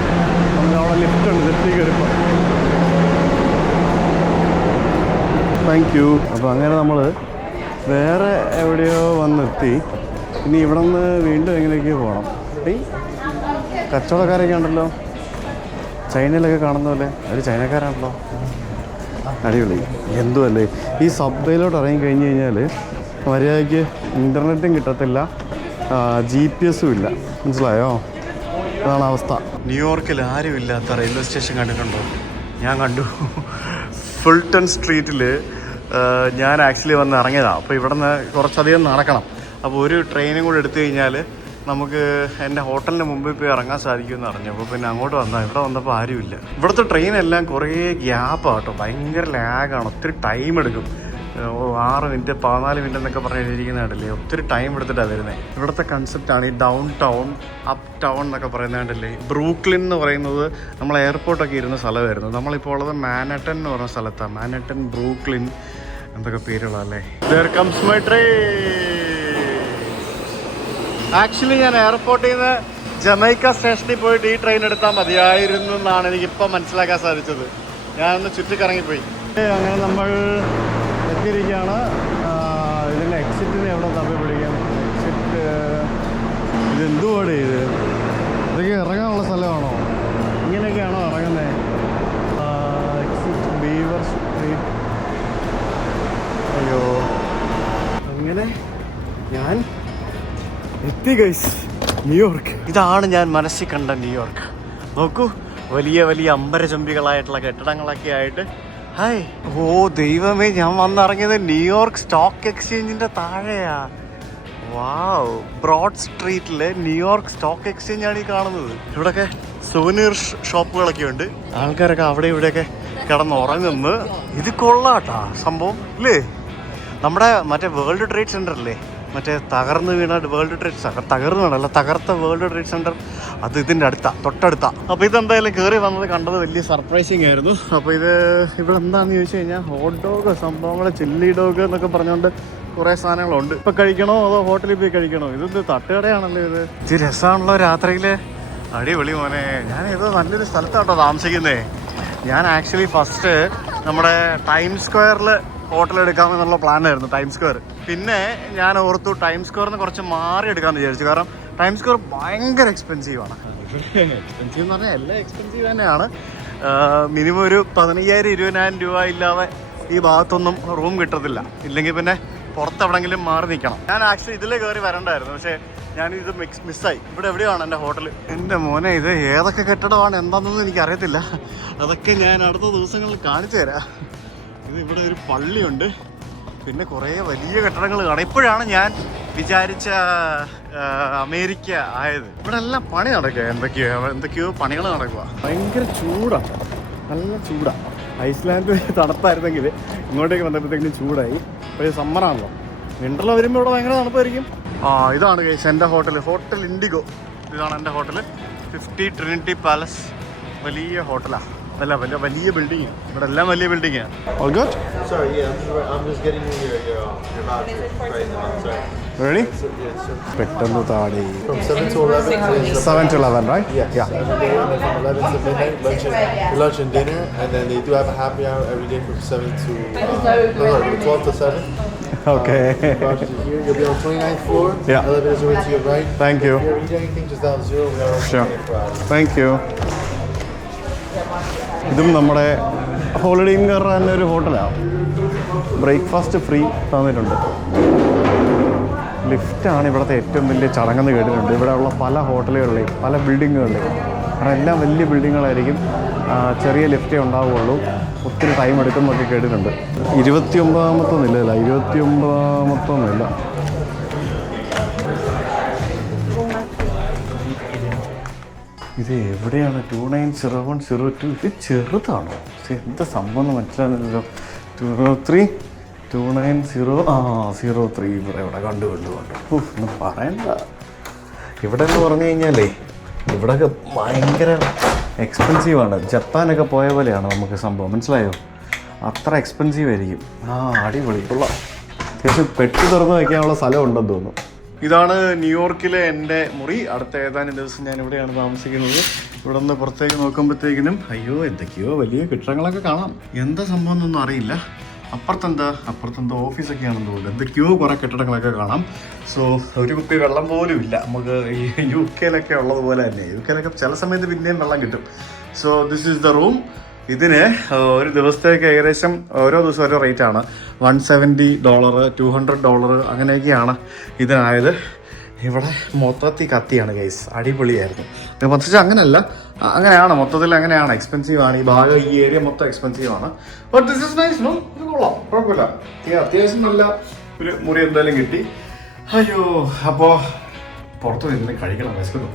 നമുക്ക് അവിടെ ലിഫ്റ്റ് ഉണ്ട്, ലിഫ്റ്റിൽ കയറിപ്പോൾ. Thank you. അപ്പോൾ അങ്ങനെ നമ്മൾ വേറെ എവിടെയോ വന്നെത്തി. ഇനി ഇവിടെ നിന്ന് വീണ്ടും എങ്ങനെയൊക്കെയോ പോകണം. ഈ കച്ചവടക്കാരൊക്കെ ഉണ്ടല്ലോ, ചൈനയിലൊക്കെ കാണുന്ന പോലെ. അവർ ചൈനക്കാരാണല്ലോ. അടിപൊളി. എന്തുമല്ലേ ഈ സബ്വേയിലോട്ട് ഇറങ്ങി കഴിഞ്ഞ് കഴിഞ്ഞാൽ മര്യാദയ്ക്ക് ഇൻ്റർനെറ്റും കിട്ടത്തില്ല, GPS ഇല്ല. മനസ്സിലായോ? അതാണ് അവസ്ഥ. ന്യൂയോർക്കിൽ ആരും ഇല്ലാത്ത റെയിൽവേ സ്റ്റേഷൻ കണ്ടിട്ടുണ്ടോ? ഞാൻ കണ്ടു. ഫുൾട്ടൺ സ്ട്രീറ്റിൽ ഞാൻ ആക്ച്വലി വന്ന് ഇറങ്ങിയതാണ്. അപ്പോൾ ഇവിടെ നിന്ന് കുറച്ചധികം നടക്കണം. അപ്പോൾ ഒരു ട്രെയിനും കൂടെ എടുത്തു കഴിഞ്ഞാൽ നമുക്ക് എൻ്റെ ഹോട്ടലിൻ്റെ മുമ്പിൽ പോയി ഇറങ്ങാൻ സാധിക്കുമെന്ന് അറിഞ്ഞു. അപ്പോൾ പിന്നെ അങ്ങോട്ട് വന്നാൽ ഇവിടെ വന്നപ്പോൾ ആരുമില്ല. ഇവിടുത്തെ ട്രെയിനെല്ലാം കുറേ ഗ്യാപ്പാണ് കേട്ടോ, ഭയങ്കര ലാഗാണ്, ഒത്തിരി ടൈം എടുക്കും. 6 മിനിറ്റ് 14 മിനിറ്റ് എന്നൊക്കെ പറഞ്ഞിരിക്കുന്നതാണ്ടല്ലേ, ഒത്തിരി ടൈം എടുത്തിട്ടാണ് വരുന്നത്. ഇവിടുത്തെ കൺസെപ്റ്റാണ് ഈ ഡൗൺ ടൗൺ, അപ്പ് ടൗൺ എന്നൊക്കെ പറയുന്നതാണ്ടല്ലേ. ബ്രൂക്ലിൻ എന്ന് പറയുന്നത് നമ്മൾ എയർപോർട്ടൊക്കെ ഇരുന്ന സ്ഥലമായിരുന്നു. നമ്മളിപ്പോൾ ഉള്ളത് മാനട്ടൺ എന്ന് പറഞ്ഞ സ്ഥലത്താണ്. മാനട്ടൺ, ബ്രൂക്ലിൻ, എന്തൊക്കെ പേരുകളല്ലേ. There comes my train. Actually ഞാൻ എയർപോർട്ടിൽ നിന്ന് ജമൈക്ക സ്റ്റേഷനിൽ പോയിട്ട് ഈ ട്രെയിൻ എടുത്താൽ മതിയായിരുന്നു എന്നാണ് എനിക്കിപ്പോൾ മനസ്സിലാക്കാൻ സാധിച്ചത്. ഞാനൊന്ന് ചുറ്റിക്കറങ്ങിപ്പോയി. അങ്ങനെ നമ്മൾ എത്തിയിരിക്കുകയാണ്. ഇതിൻ്റെ എക്സിറ്റിന് എവിടെ തപ്പി പിടിക്കാം? എക്സിറ്റ് ഇതെന്തുവാടേ ഇത്? ഇതൊക്കെ ഇറങ്ങാനുള്ള സ്ഥലമാണോ? ഇങ്ങനെയൊക്കെയാണോ ഇറങ്ങുന്നത്? Exit Beaver Street. അയ്യോ, അങ്ങനെ ഞാൻ എത്തി ഗൈസ്, ന്യൂയോർക്ക്. ഇതാണ് ഞാൻ മനസ്സിൽ കണ്ട ന്യൂയോർക്ക്. നോക്കൂ, വലിയ വലിയ അമ്പരചുംബികളായിട്ടുള്ള കെട്ടിടങ്ങളൊക്കെ ആയിട്ട്. ഹായ്, ഓ ദൈവമേ, ഞാൻ വന്നിറങ്ങിയത് ന്യൂയോർക്ക് സ്റ്റോക്ക് എക്സ്ചേഞ്ചിൻ്റെ താഴെയാ. വാവ്, ബ്രോഡ് സ്ട്രീറ്റിലെ ന്യൂയോർക്ക് സ്റ്റോക്ക് എക്സ്ചേഞ്ചാണ് ഈ കാണുന്നത്. ഇവിടെയൊക്കെ സുവനീർ ഷോപ്പുകളൊക്കെ ഉണ്ട്. ആൾക്കാരൊക്കെ അവിടെ ഇവിടെയൊക്കെ കിടന്നുറങ്ങുന്നു. ഇത് കൊള്ളാട്ടാ സംഭവം അല്ലേ? നമ്മുടെ മറ്റേ വേൾഡ് ട്രേഡ് സെൻ്റർ അല്ലേ, മറ്റേ തകർന്ന് വീണ വേൾഡ് ട്രേഡ് തകർന്ന് വീണല്ല, തകർത്ത വേൾഡ് ട്രേഡ് സെൻ്റർ, അത് ഇതിൻ്റെ തൊട്ടടുത്താ. അപ്പോൾ ഇതെന്തായാലും കയറി വന്നത് കണ്ടത് വലിയ സർപ്രൈസിങ് ആയിരുന്നു. അപ്പോൾ ഇത് ഇവിടെ എന്താണെന്ന് ചോദിച്ചു കഴിഞ്ഞാൽ ഹോട്ട് ഡോഗ് സംഭവങ്ങൾ, ചില്ലി ഡോഗ് എന്നൊക്കെ പറഞ്ഞുകൊണ്ട് കുറേ സാധനങ്ങളുണ്ട്. ഇപ്പം കഴിക്കണോ അതോ ഹോട്ടലിൽ പോയി കഴിക്കണോ? ഇതെന്ത് തട്ടുകടയാണല്ലോ ഇത്. ഇത് രസമാണല്ലോ രാത്രിയിൽ. അടിപൊളി മോനെ. ഞാൻ ഏതോ നല്ലൊരു സ്ഥലത്താട്ടോ താമസിക്കുന്നേ. ഞാൻ ആക്ച്വലി ഫസ്റ്റ് നമ്മുടെ ടൈം സ്ക്വയറിൽ ഹോട്ടൽ എടുക്കാമെന്നുള്ള പ്ലാനായിരുന്നു, ടൈം സ്ക്വയർ. പിന്നെ ഞാൻ ഓർത്തു ടൈം സ്ക്വയറിന് കുറച്ച് മാറി എടുക്കാമെന്ന് വിചാരിച്ചു. കാരണം ടൈം സ്ക്വയർ ഭയങ്കര എക്സ്പെൻസീവാണ്. എക്സ്പെൻസീവ് എന്ന് പറഞ്ഞാൽ എല്ലാം എക്സ്പെൻസീവ് തന്നെയാണ്. മിനിമം ഒരു 15,000-20,000 രൂപ ഇല്ലാതെ ഈ ഭാഗത്തൊന്നും റൂം കിട്ടത്തില്ല. ഇല്ലെങ്കിൽ പിന്നെ പുറത്തെവിടെങ്കിലും മാറി നിൽക്കണം. ഞാൻ ആക്ച്വലി ഇതിൽ കയറി വരണ്ടായിരുന്നു, പക്ഷേ ഞാനിത് മിസ്സായി. ഇവിടെ എവിടെയാണ് എൻ്റെ ഹോട്ടൽ? എൻ്റെ മോനെ, ഇത് ഏതൊക്കെ കെട്ടിടമാണ് എന്താണെന്നൊന്നും എനിക്കറിയത്തില്ല. അതൊക്കെ ഞാൻ അടുത്ത ദിവസങ്ങളിൽ കാണിച്ചു തരാം. ഇത് ഇവിടെ ഒരു പള്ളിയുണ്ട്, പിന്നെ കുറേ വലിയ കെട്ടിടങ്ങൾ കാണാം. ഇപ്പോഴാണ് ഞാൻ വിചാരിച്ച അമേരിക്ക ആയത്. ഇവിടെ എല്ലാം പണി നടക്കുക, എന്തൊക്കെയോ പണികൾ നടക്കുക. ഭയങ്കര ചൂടാണ്, നല്ല ചൂടാണ്. ഐസ്ലാൻഡ് തണുപ്പായിരുന്നെങ്കിൽ ഇങ്ങോട്ടേക്ക് വന്നപ്പോഴത്തേക്കും ചൂടായി. ഇപ്പോൾ സമ്മറാണല്ലോ, വിൻ്ററിൽ വരുമ്പോൾ ഇവിടെ ഭയങ്കര തണുപ്പായിരിക്കും. ഇതാണ് ഗൈസ് എൻ്റെ ഹോട്ടൽ, ഹോട്ടൽ ഇൻഡിഗോ. ഇതാണ് എൻ്റെ ഹോട്ടൽ, 50 ട്രിനിറ്റി പാലസ്. വലിയ ഹോട്ടലാണ്, അല്ല വലിയ ബിൽഡിങ്. ഇവിടെ എല്ലാം വലിയ ബിൽഡിങ്ങാണ്. All good? Sorry, yeah, I'm just getting you your voucher right now. Sorry. Ready? പെട്ടെന്ന് താടി. From 7 to 11. 7 to 11, right? Yeah. Every day, and then from 11 to midnight, lunch and dinner, and then they do have a happy hour every day from 7 to 12 to 7. Okay. Vouchers are here. You'll be on 29th floor. Yeah. Elevators over to your right. Thank you. If you ever need anything, just dial 0. We are open Sure. 24 hours. Thank you. ഇതും നമ്മുടെ ഹോളിഡേ ഇൻ കയറുന്ന തന്നെ ഒരു ഹോട്ടലാണ്. ബ്രേക്ക്ഫാസ്റ്റ് ഫ്രീ തന്നിട്ടുണ്ട്. ലിഫ്റ്റാണ് ഇവിടുത്തെ ഏറ്റവും വലിയ ചടങ്ങെന്ന് കേട്ടിട്ടുണ്ട്. ഇവിടെ ഉള്ള പല ഹോട്ടലുകളിലെയും പല ബിൽഡിങ്ങുകളിലെയും, കാരണം എല്ലാം വലിയ ബിൽഡിങ്ങുകളായിരിക്കും, ചെറിയ ലിഫ്റ്റേ ഉണ്ടാവുകയുള്ളൂ, ഒത്തിരി ടൈം എടുക്കുന്നൊക്കെ കേട്ടിട്ടുണ്ട്. 29ാമത്തെ നിലയില്ല, 29ാമത്തെ നില. ഇത് എവിടെയാണ്? 290102. ഇത് ചെറുതാണോ? എന്താ സംഭവം മനസ്സിലാകുന്നില്ലല്ലോ. 203 290 03 ഇവിടെ കണ്ടു. ഒന്നും പറയണ്ട. ഇവിടെ എന്ന് പറഞ്ഞു കഴിഞ്ഞാലേ ഇവിടെയൊക്കെ ഭയങ്കര എക്സ്പെൻസീവാണ്. ജപ്പാനൊക്കെ പോയ പോലെയാണ് നമുക്ക് സംഭവം, മനസ്സിലായോ? അത്ര എക്സ്പെൻസീവ് ആയിരിക്കും. അടിപൊളി ഉള്ള അത്യാവശ്യം പെട്ടി തുറന്ന് വയ്ക്കാനുള്ള സ്ഥലം ഉണ്ടെന്ന് തോന്നുന്നു. ഇതാണ് ന്യൂയോർക്കിലെ എൻ്റെ മുറി. അടുത്ത ഏതാനും ദിവസം ഞാൻ ഇവിടെയാണ് താമസിക്കുന്നത്. ഇവിടെ നിന്ന് പുറത്തേക്ക് നോക്കുമ്പോഴത്തേക്കിനും അയ്യോ എന്തൊക്കെയോ വലിയ കെട്ടിടങ്ങളൊക്കെ കാണാം. എന്താ സംഭവം എന്നൊന്നും അറിയില്ല. അപ്പുറത്തെന്താ ഓഫീസൊക്കെയാണെന്ന് തോന്നുന്നു. എന്തൊക്കെയോ കുറേ കെട്ടിടങ്ങളൊക്കെ കാണാം. സോ ഒരു കുപ്പി വെള്ളം പോലും ഇല്ല. നമുക്ക് ഈ UK ഉള്ളതുപോലെ തന്നെ UK ചില സമയത്ത് പിന്നെയും വെള്ളം കിട്ടും. So this is the room. ഇതിന് ഒരു ദിവസത്തേക്ക് ഏകദേശം ഓരോ ദിവസം ഓരോ റേറ്റാണ്. $170, $200 അങ്ങനെയൊക്കെയാണ് ഇതിനായത്. ഇവിടെ മൊത്തത്തിൽ കത്തിയാണ് ഗൈസ്. അടിപൊളിയായിരുന്നു. മൊത്തത്തിൽ അങ്ങനെയാണ് മൊത്തത്തിൽ അങ്ങനെയാണ്. എക്സ്പെൻസീവ് ആണ് ഈ ഭാഗം, ഈ ഏരിയ മൊത്തം എക്സ്പെൻസീവ് ആണ്. But this is nice. No, ഇത് കൊള്ളാം, കുഴപ്പമില്ല. അത്യാവശ്യം നല്ല ഒരു മുറി എന്തായാലും കിട്ടി. അയ്യോ, അപ്പോൾ പുറത്ത് നിന്ന് കഴിക്കണം, വിശക്കുന്നു.